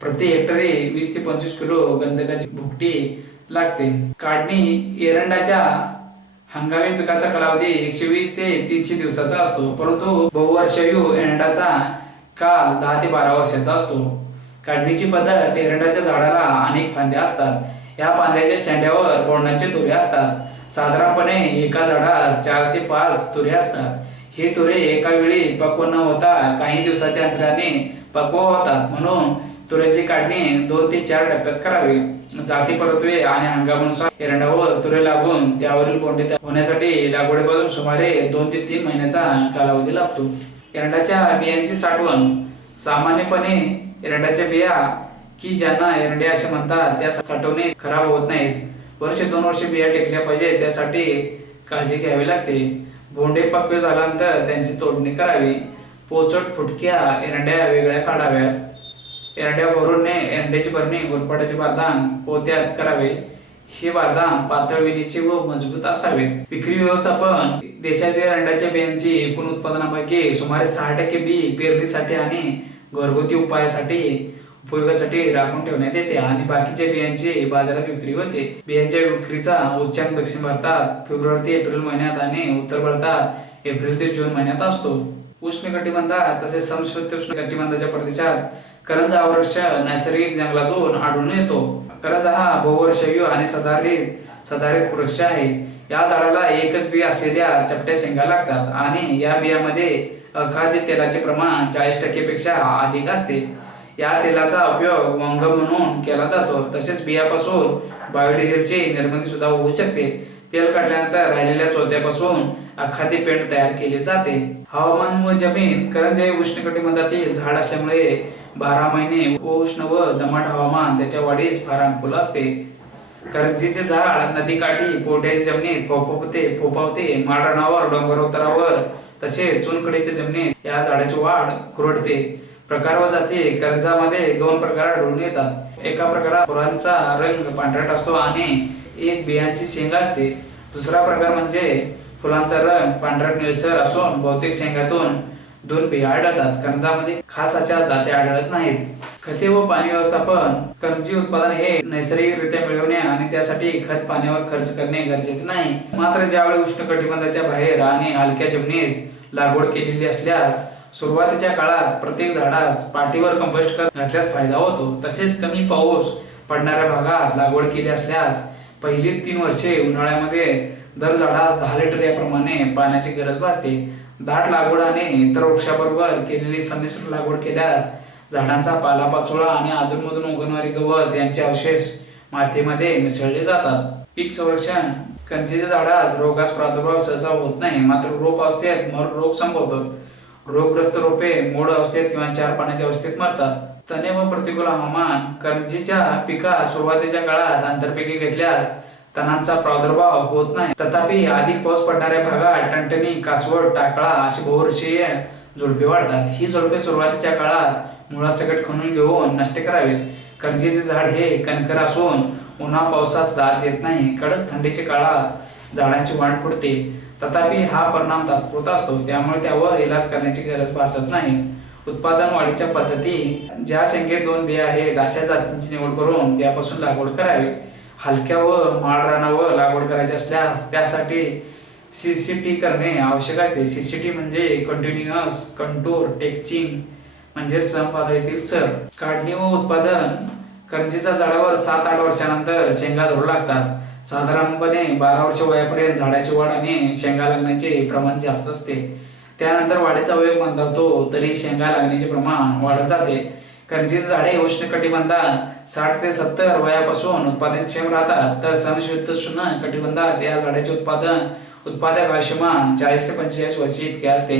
प्रति हेक्टरी 20 ते 25 किलो गंधकाची भुकटी लागते. काढणी एरंडाच्या हंगामी पिकाचा कालावधी 120 ते 300 दिवसाचा असतो, परंतु बहुवर्षायू एरंडाचा काल 10 ते 12 वर्षाचा असतो. काढणीची पद्धत एरंडाच्या झाडाला अनेक फांद्या असतात. या फांद्याच्या शेंड्यावर बोंडांचे तुरे असतात. साधारणपणे एका झाडात 4 ते 5 तुरे असतात. हे तुरे एका वेळी पक्व न होता काही दिवसाच्या अंतराने पक्व होतात. म्हणून तुऱ्याची काढणी 2 ते 4 टप्प्यात करावी. जाती परत्वे आणि हंगामानुसार एरंडावर तुरे लागून त्यावरील बोंडे होण्यासाठी लागवडीपासून सुमारे 2 ते 3 महिन्याचा कालावधी लागतो. एरंडाच्या बियांची साठवण सामान्यपणे एरंडाच्या बिया की ज्यांना एरंडे असे म्हणतात त्या साठवणे खराब होत नाहीत. वर्ष 2 वर्षे बिया टेकल्या पाहिजे, त्यासाठी काळजी घ्यावी लागते. बोंडे पक्व झाल्यानंतर त्यांची तोडणी करावी. पोचट फुटक्या एरंड्या वेगळ्या काढाव्यात. एरंड्या भरून एरंड्याची भरणी गोलपाटाचे बारदान पोत्यात करावे. हे बारदान पातळ विणीचे व मजबूत असावे. विक्री व्यवस्थापन देशातील एरंडाच्या बियांची एकूण उत्पादनापैकी सुमारे 6% बी पेरणीसाठी आणि घरगुती उपयोगासाठी राखून ठेवण्यात येते आणि बाकीच्या बियांची बाजारात विक्री होते. बियांच्या विक्रीचा उच्चांक दक्षिण भारतात फेब्रुवारी ते एप्रिल महिन्यात आणि उत्तर भारतात एप्रिल ते जून महिन्यात असतो. उष्णकटिबंधात तसेच समशीतोष्ण कटिबंधाच्या प्रदेशात करंजा हा वृक्ष नैसर्गिक जंगलातून आढळून येतो. करंजा हा बहुवर्षायू आणि सदाहरित वृक्ष आहे. या झाडाला एकच बी असलेल्या चपट्या शेंगा लागतात आणि या बियामध्ये अखाद्य तेलाचे प्रमाण 40% पेक्षा अधिक असते. या तेलाचा उपयोग वंग म्हणून केला जातो. तसेच बियापासून बायोडिझेलची निर्मिती सुद्धा होऊ शकते. तेल काढल्यानंतर राहिलेल्या चोथ्यापासून अखाद्य पेंट तयार केले जाते. हवामान व जमीन करंजा हे उष्णकटिबंधातील झाड असल्यामुळे 12 महिने उष्ण व दमट हवामान त्याच्या वाढीस फार अनुकूल असते. करंजीचे झाड नदीकाठी पोट्याच्या जमिनीत फोपावते. माळरानावर, डोंगर उतारावर तसेच चुनखडीच्या जमिनीत या झाडाची वाढ खुरडते. प्रकार व जाती करंजामध्ये 2 प्रकार आढळून येतात. एका प्रकारात फुलांचा रंग पांढरट असतो आणि एक बियांची शेंग असते. दुसरा प्रकार म्हणजे फुलांचा रंग पांढरट निळसर असून बहुतेक शेंगातून 2 बिया आढळतात. करंजामध्ये खास अशा जाती आढळत नाहीत. खते व पाणी व्यवस्थापन करंजी उत्पादन हे नैसर्गिकरित्या मिळवणे आणि त्यासाठी खत पाण्यावर खर्च करणे गरजेचे नाही. मात्र ज्यावेळी उष्णकटिबंधाच्या बाहेर आणि हलक्या जमिनीत लागवड केलेली असल्यास सुरुवातीच्या काळात प्रत्येक झाडास पाठीवर कंपोस्ट खत घातल्यास फायदा होतो. तसेच कमी पाऊस पडणाऱ्या भागात लागवड केली असल्यास पहिली 3 वर्षे उन्हाळ्यामध्ये दर झाडास 10 लिटर याप्रमाणे पाण्याची गरज भासते. दाट लागवड आणि इतर वृक्षाबरोबर केलेली संमिश्र लागवड केल्यास झाडांचा पालापाचोळा आणि अधूनमधून उगवणारे गवत यांचे अवशेष मातीमध्ये मिसळले जातात. पीक संरक्षण करंजीच्या झाडास रोगास प्रादुर्भाव सहसा होत नाही, मात्र रोप अवस्थेत मर रोग संभवतो. रोगग्रस्त रोपे मूळ अवस्थेत किंवा 4 पाण्याच्या अवस्थेत मरतात. तणे व प्रतिकूल हवामान करंजीच्या पिकात सुरुवातीच्या काळात आंतरपिके घेतल्यास तणांचा प्रादुर्भाव होत नाही. तथापि अधिक पाऊस पडणाऱ्या भागात टणटणी, कासवड, टाकळा अशी बहुवर्षीय झुडपे वाढतात. ही झुडपे सुरुवातीच्या काळात मुळासकट खणून घेऊन नष्ट करावीत. करंजीचे झाड हे कणखर असून उन्हा पावसास दाद देत नाही. कडक थंडीच्या काळात झाडांची वाढ खुंटते, तथापि हा परिणाम तात्पुरता असतो, त्यामुळे त्यावर इलाज करण्याची गरज भासत नाही. उत्पादन वाढीच्या पद्धती: ज्या शेंगेत 2 बिया आहेत अशा जातींची निवड करून त्यापासून लागवड करावी. हलक्या व माळ रानावर लागवड करायची असल्यास त्यासाठी सीसीटी करणे आवश्यक असते. सीसीटी म्हणजे कंटिन्युअस कंटूर टेक्चिंग, म्हणजे समपातळीतील चर. काढणी व उत्पादन: करंजीच्या झाडावर 7-8 वर्षानंतर शेंगा धरू लागतात. साधारणपणे 12 वर्ष वयापर्यंत झाडाची वाढ आणि शेंगा लागण्याचे प्रमाण जास्त असते. त्यानंतर वाढीचा वेग मंदावतो तरी शेंगा लागण्याचे प्रमाण वाढत जाते. करंजीची झाडे उष्णकटिबंधात 60 ते 70 वयापासून उत्पादनक्षम राहतात, तर समशीतोष्ण कटिबंधात या झाडाचे उत्पादक आयुष्यमान 40 ते 45 वर्षे इतके असते.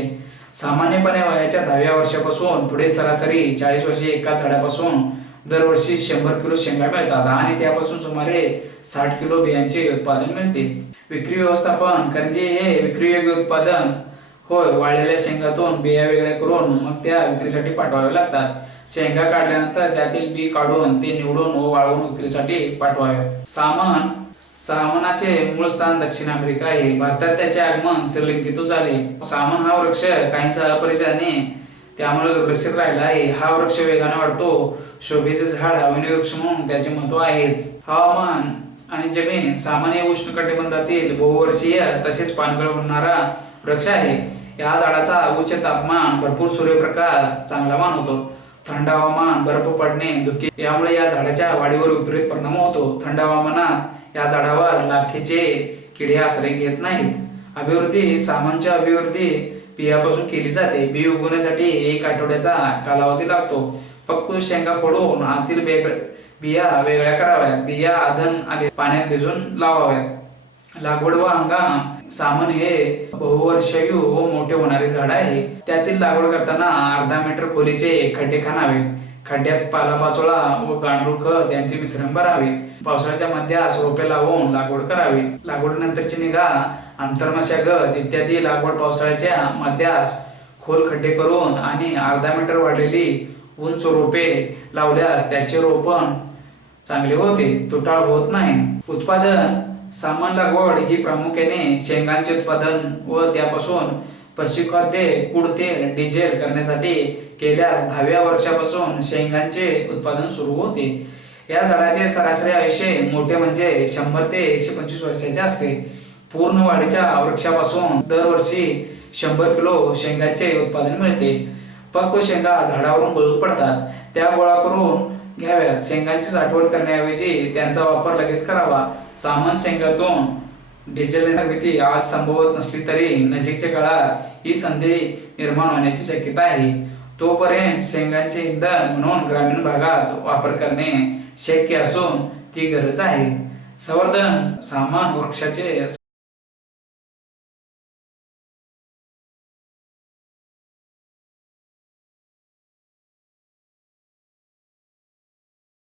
सामान्यपणे वयाच्या 10व्या वर्षापासून पुढे सरासरी 40 वर्षे एका झाडापासून दरवर्षी 100 किलो शेंगा मिळतात आणि त्यापासून सुमारे 60 किलो बियांचे उत्पादन मिळते. विक्री व्यवस्थापन: करंजी हे विक्रीयोग्य उत्पादन होय. वाळलेल्या शेंगातून बिया वेगळ्या करून मग त्या विक्रीसाठी पाठवाव्या लागतात. शेंगा काढल्यानंतर त्यातील बी काढून ते निवडून व वाळवून विक्रीसाठी पाठवावे. सामनाचे मूळ स्थान दक्षिण अमेरिका आहे. भारतात त्याचे आगमन श्रीलंकेतून झाले. सामन हा वृक्ष काहीसा अपरिचिताने त्यामुळे दुर्लक्षित राहिला आहे. हा वृक्ष वेगाने वाढतो. शोभेचे झाड अवनी वृक्ष म्हणून त्याचे महत्त्व आहेच. हवामान आणि जमीन: सामन हे उष्णकटिबंधातील बहुवर्षीय तसेच पानगळ होणारा वृक्ष आहे. या झाडाचा उच्च तापमान, भरपूर सूर्यप्रकाश चांगला मानवतो. थंड हवामान, बर्फ पडणे, धुके यामुळे या झाडाच्या वाढीवर विपरीत परिणाम होतो. थंड हवामानात या झाडावर लाखेचे किडे आश्रय घेत नाहीत. अभिवृद्धी: सामानची अभिवृद्धी बियापासून केली जाते. बी उगवण्यासाठी 1 आठवड्याचा कालावधी लागतो. पक्व शेंगा फोडून आतील बिया वेगळ्या कराव्यात. बिया आधण आले पाण्यात भिजून लावाव्यात. लागवड व हंगाम: सामन हे बहुवर्षायू व मोठे होणारे झाड आहे. त्यातील लागवड करताना अर्धा मीटर खोलीचे खड्डे खणावे. खड्ड्यात पालापाचोळा व गांडूळ खत यांचे मिश्रण भरावे. पावसाळ्याच्या मध्यास रोपे लावून लागवड करावी. लागवडीनंतरची निगा: अंतर्मशागत इत्यादी. लागवड पावसाळ्याच्या मध्यास खोल खड्डे करून आणि अर्धा मीटर वाढलेली उंच रोपे लावल्यास त्याचे रोपण चांगले होते, तुटाळ होत नाही. उत्पादन: सामान लागवड ही प्रामुख्याने शेंगांचे उत्पादन व त्यापासून पशुखाद्य, कूड तेल, डिझेल करण्यासाठी केल्यास 10व्या वर्षापासून शेंगांचे उत्पादन सुरू होते. या झाडाचे सरासरी आयुष्य मोठे म्हणजे 100 ते 125 वर्षाचे असते. पूर्ण वाढीच्या वृक्षापासून दरवर्षी 100 किलो शेंगांचे उत्पादन मिळते. पक्व शेंगा झाडावरून गळून पडतात, त्या गोळा करून घ्याव्यात. शेंगांची साठवण करण्याऐवजी त्यांचा वापर लगेच करावा. सामान शेंगातून डिझेल निर्मिती आज संभवत नसली तरी नजीकच्या काळात ही संधी निर्माण होण्याची शक्यता आहे. तोपर्यंत शेंगांचे इंधन म्हणून ग्रामीण भागात वापर करणे शक्य असून ती गरज आहे. संवर्धन: सामान वृक्षाचे